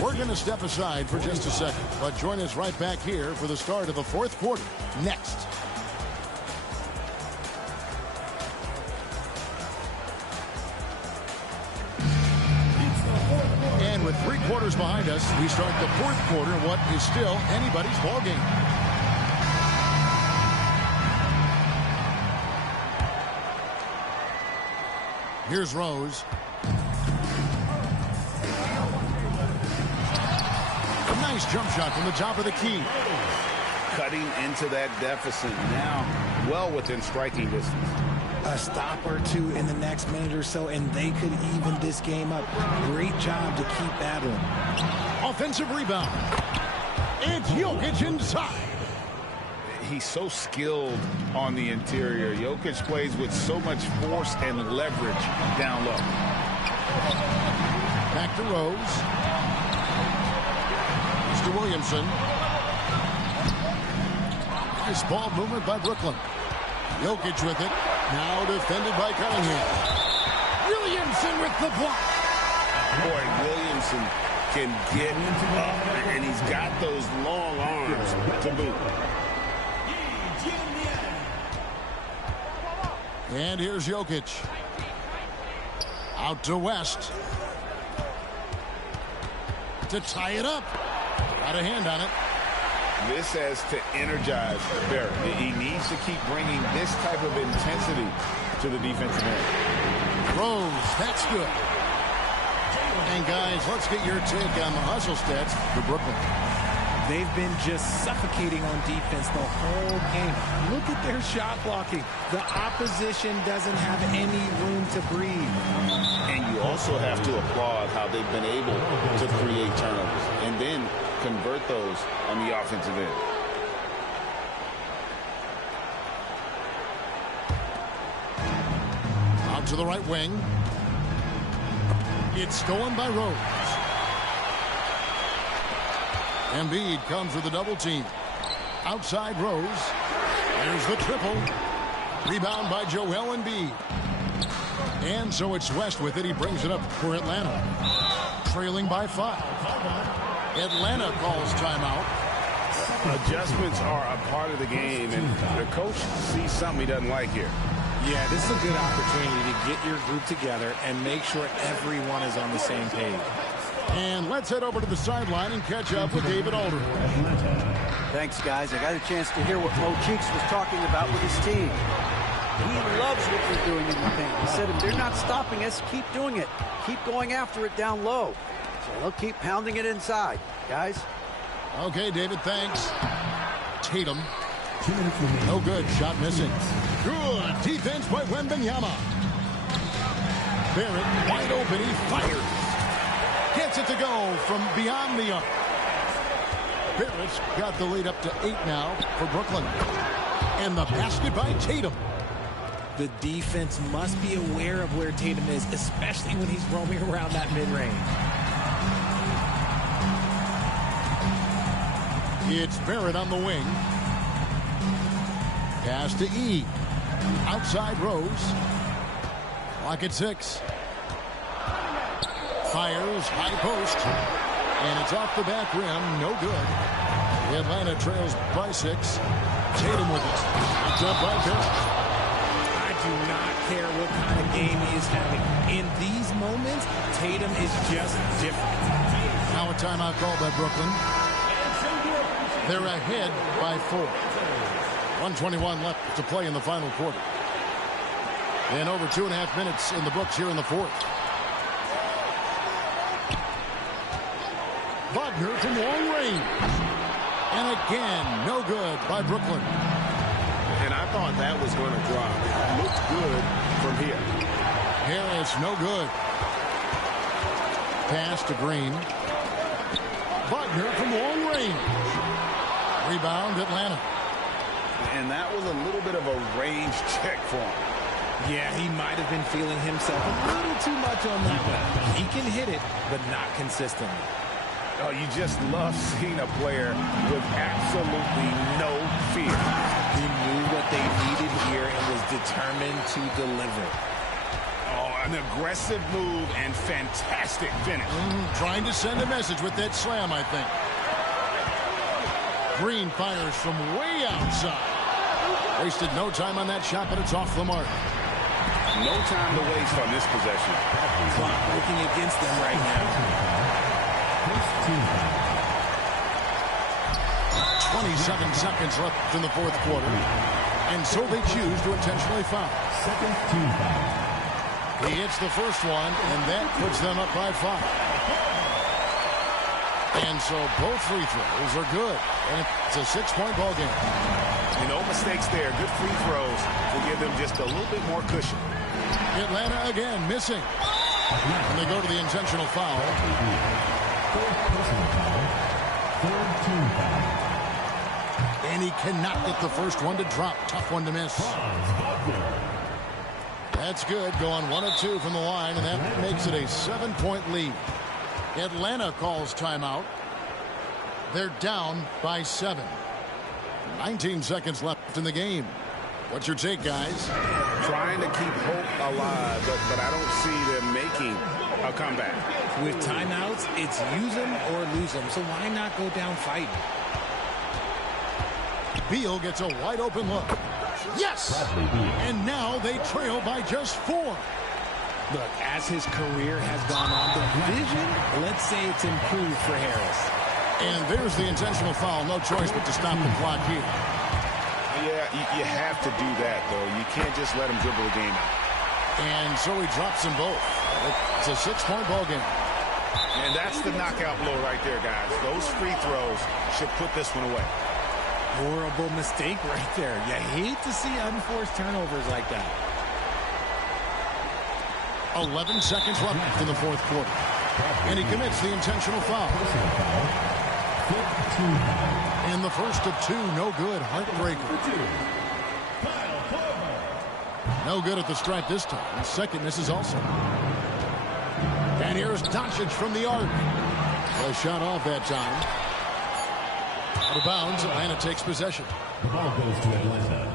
We're going to step aside for just a second, but join us right back here for the start of the fourth quarter next. And with 3 quarters behind us, we start the fourth quarter in what is still anybody's ball game. Here's Rose. A nice jump shot from the top of the key. Cutting into that deficit now, well within striking distance. A stop or two in the next minute or so, and they could even this game up. Great job to keep battling. Offensive rebound. It's Jokic inside. He's so skilled on the interior. Jokic plays with so much force and leverage down low. Back to Rose. Mr. Williamson. Nice ball movement by Brooklyn. Jokic with it. Now defended by Cunningham. Williamson with the block. Boy, Williamson can get up, and he's got those long arms to boot. And here's Jokic. Out to West. To tie it up. Got a hand on it. This has to energize Barrett. He needs to keep bringing this type of intensity to the defensive end. Rose, that's good. And guys, let's get your take on the hustle stats for Brooklyn. They've been just suffocating on defense the whole game. Look at their shot blocking. The opposition doesn't have any room to breathe. And you also have to applaud how they've been able to create turnovers. And and then convert those on the offensive end. Out to the right wing. It's stolen by Rose. Embiid comes with a double team. Outside Rose. There's the triple. Rebound by Joel Embiid. And so it's West with it. He brings it up for Atlanta. Trailing by 5. Atlanta calls timeout. Adjustments are a part of the game, and the coach sees something he doesn't like here. Yeah, this is a good opportunity to get your group together and make sure everyone is on the same page. And let's head over to the sideline and catch up with David Aldridge. Thanks, guys. I got a chance to hear what Mo Cheeks was talking about with his team. He loves what we're doing in the paint. He said if they're not stopping us, keep doing it. Keep going after it down low. So they'll keep pounding it inside. Guys? Okay, David, thanks. Tatum. No good. Shot missing. Good defense by Wembanyama. Barrett wide open. He fires. Gets it to go from beyond the arc. Barrett's got the lead up to 8 now for Brooklyn. And the basket by Tatum. The defense must be aware of where Tatum is, especially when he's roaming around that mid-range. It's Barrett on the wing. Pass to E. Outside Rose. Clock at 6. Fires, high post. And it's off the back rim. No good. Atlanta trails by 6. Tatum with it. It's up by Barrett. I do not care what kind of game he is having. In these moments, Tatum is just different. Now a timeout called by Brooklyn. They're ahead by 4. 1:21 left to play in the final quarter. And over 2.5 minutes in the books here in the fourth. Wagner from long range. And again, no good by Brooklyn. And I thought that was going to drop. It looked good from here. Harris, no good. Pass to Green. Wagner from long range. Rebound, Atlanta. And that was a little bit of a range check for him. Yeah, he might have been feeling himself a little too much on that one. He can hit it, but not consistently. Oh, you just love seeing a player with absolutely no fear. He knew what they needed here and was determined to deliver. Oh, an aggressive move and fantastic finish. Trying to send a message with that slam, I think. Green fires from way outside. Wasted no time on that shot, but it's off the mark. No time to waste on this possession. Clock working against them right now. 27 seconds left in the fourth quarter. And so they choose to intentionally foul. He hits the first one, and that puts them up by 5. And so both free throws are good. And it's a 6-point ball game. No mistakes there. Good free throws will give them just a little bit more cushion. Atlanta again missing. And they go to the intentional foul. And he cannot get the first one to drop. Tough one to miss. That's good. Going 1 of 2 from the line, and that makes it a 7-point lead. Atlanta calls timeout. They're down by 7. 19 seconds left in the game. What's your take, guys? Trying to keep hope alive, but I don't see them making a comeback. With timeouts, it's use them or lose them, so why not go down fighting? Beal gets a wide open look. Yes! And now they trail by just 4. Look, as his career has gone on, the vision, let's say it's improved for Harris. And there's the intentional foul. No choice but to stop the clock here. Yeah, you have to do that, though. You can't just let him dribble the game out. And so he drops them both. It's a 6-point ball game. And that's the knockout blow right there, guys. Those free throws should put this one away. Horrible mistake right there. You hate to see unforced turnovers like that. 11 seconds left in the fourth quarter. And he commits the intentional foul. And the first of two, no good. Heartbreaker. No good at the stripe this time. The second misses also. And here's Doncic from the arc. A shot off that time. Out of bounds. Atlanta takes possession. The ball goes to Atlanta.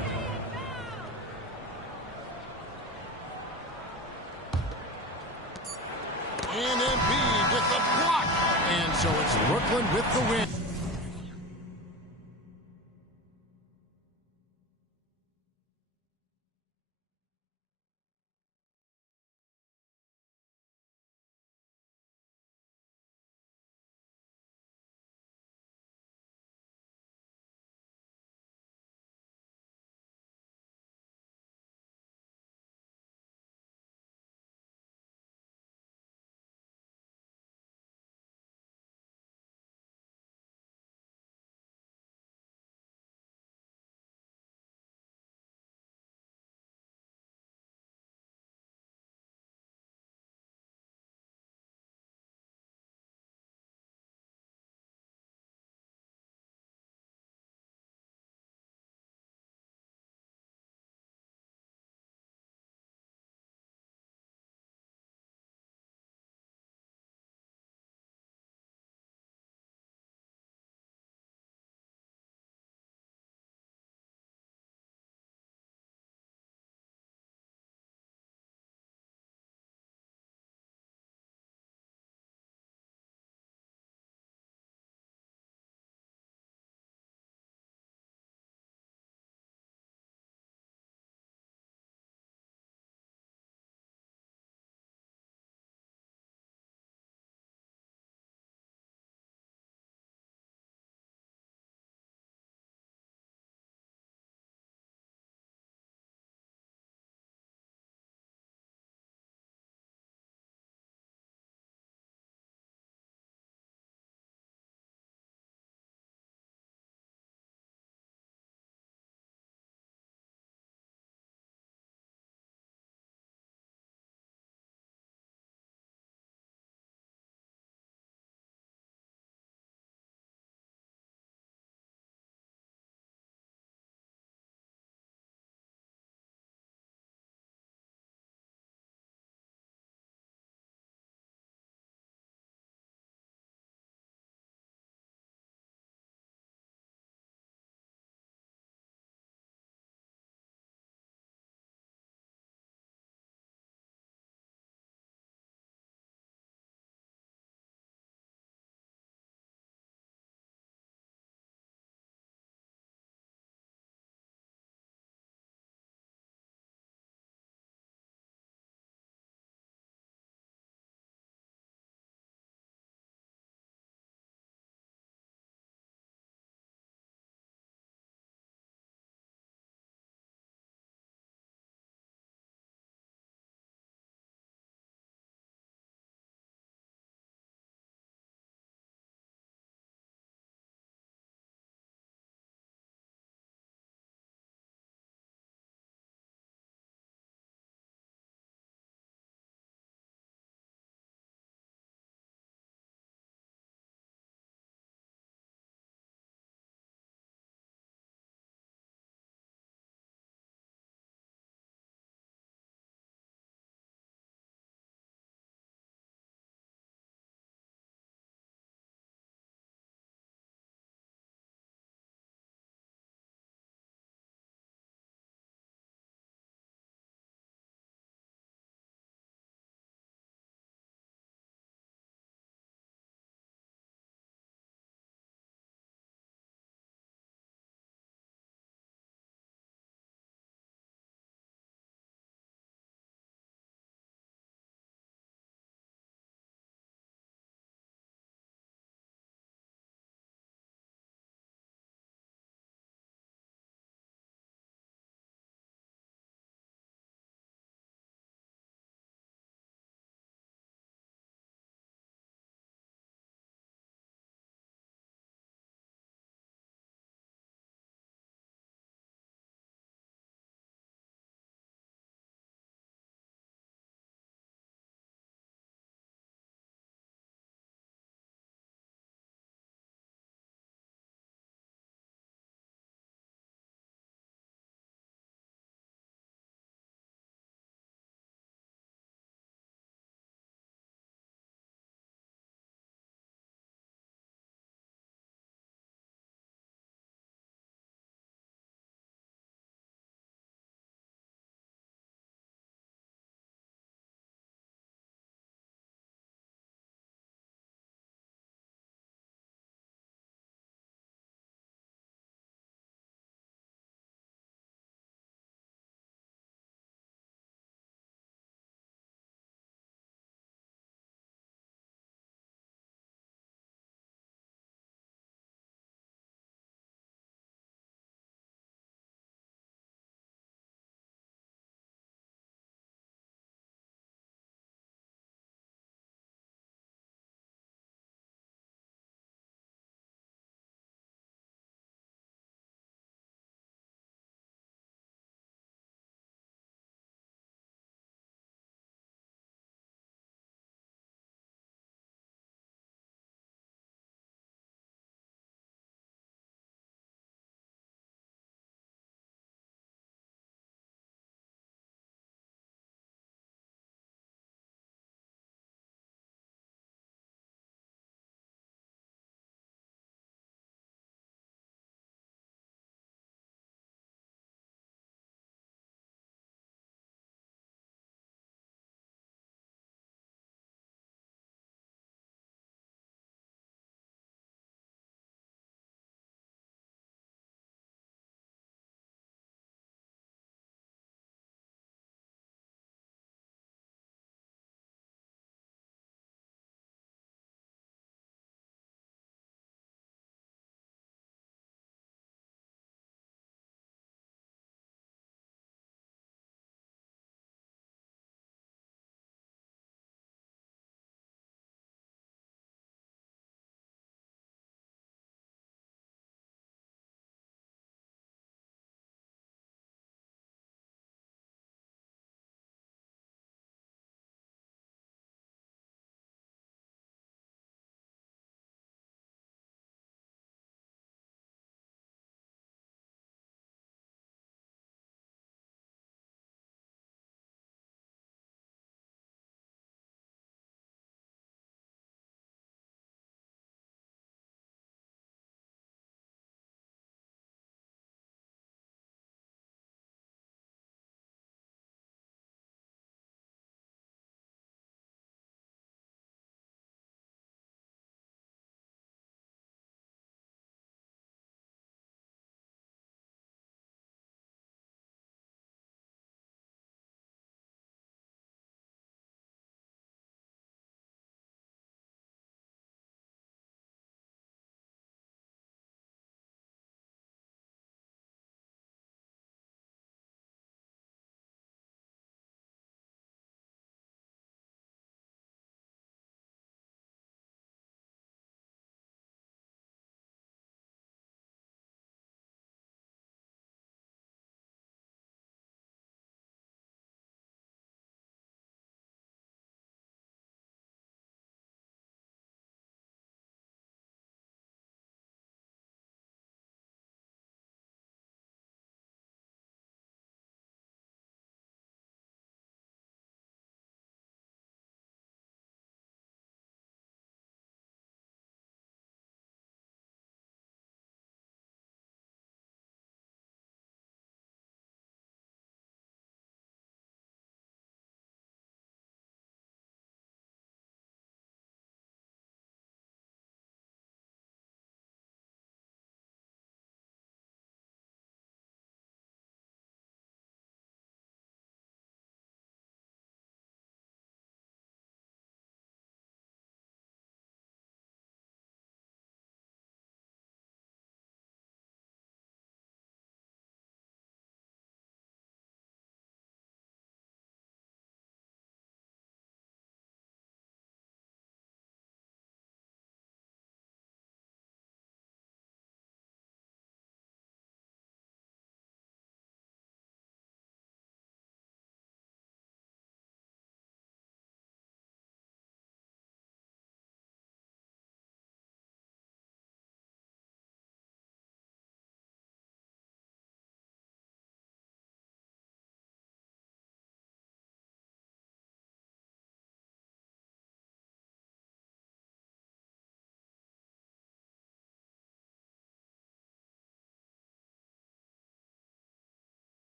And Embiid with the block. And so it's Brooklyn with the win.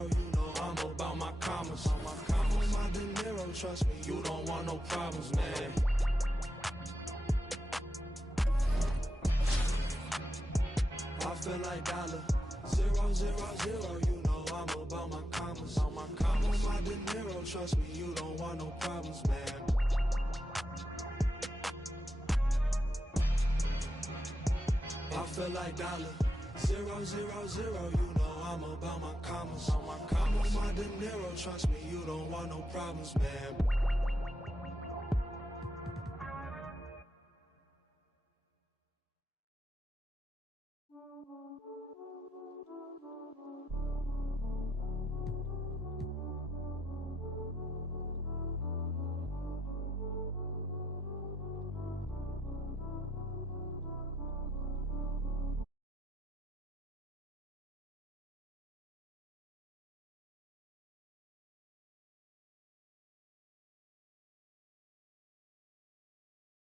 You know I'm about my commas. I'm on my De Niro, trust me, you don't want no problems, man. I feel like dollar. 0, 0, 0, you know I'm about my commas. I'm on my De Niro, trust me, you don't want no problems, man. I feel like dollar. 0, 0, 0, you know I'm about my commas. I'm on my De Niro, trust me, you don't want no problems, man.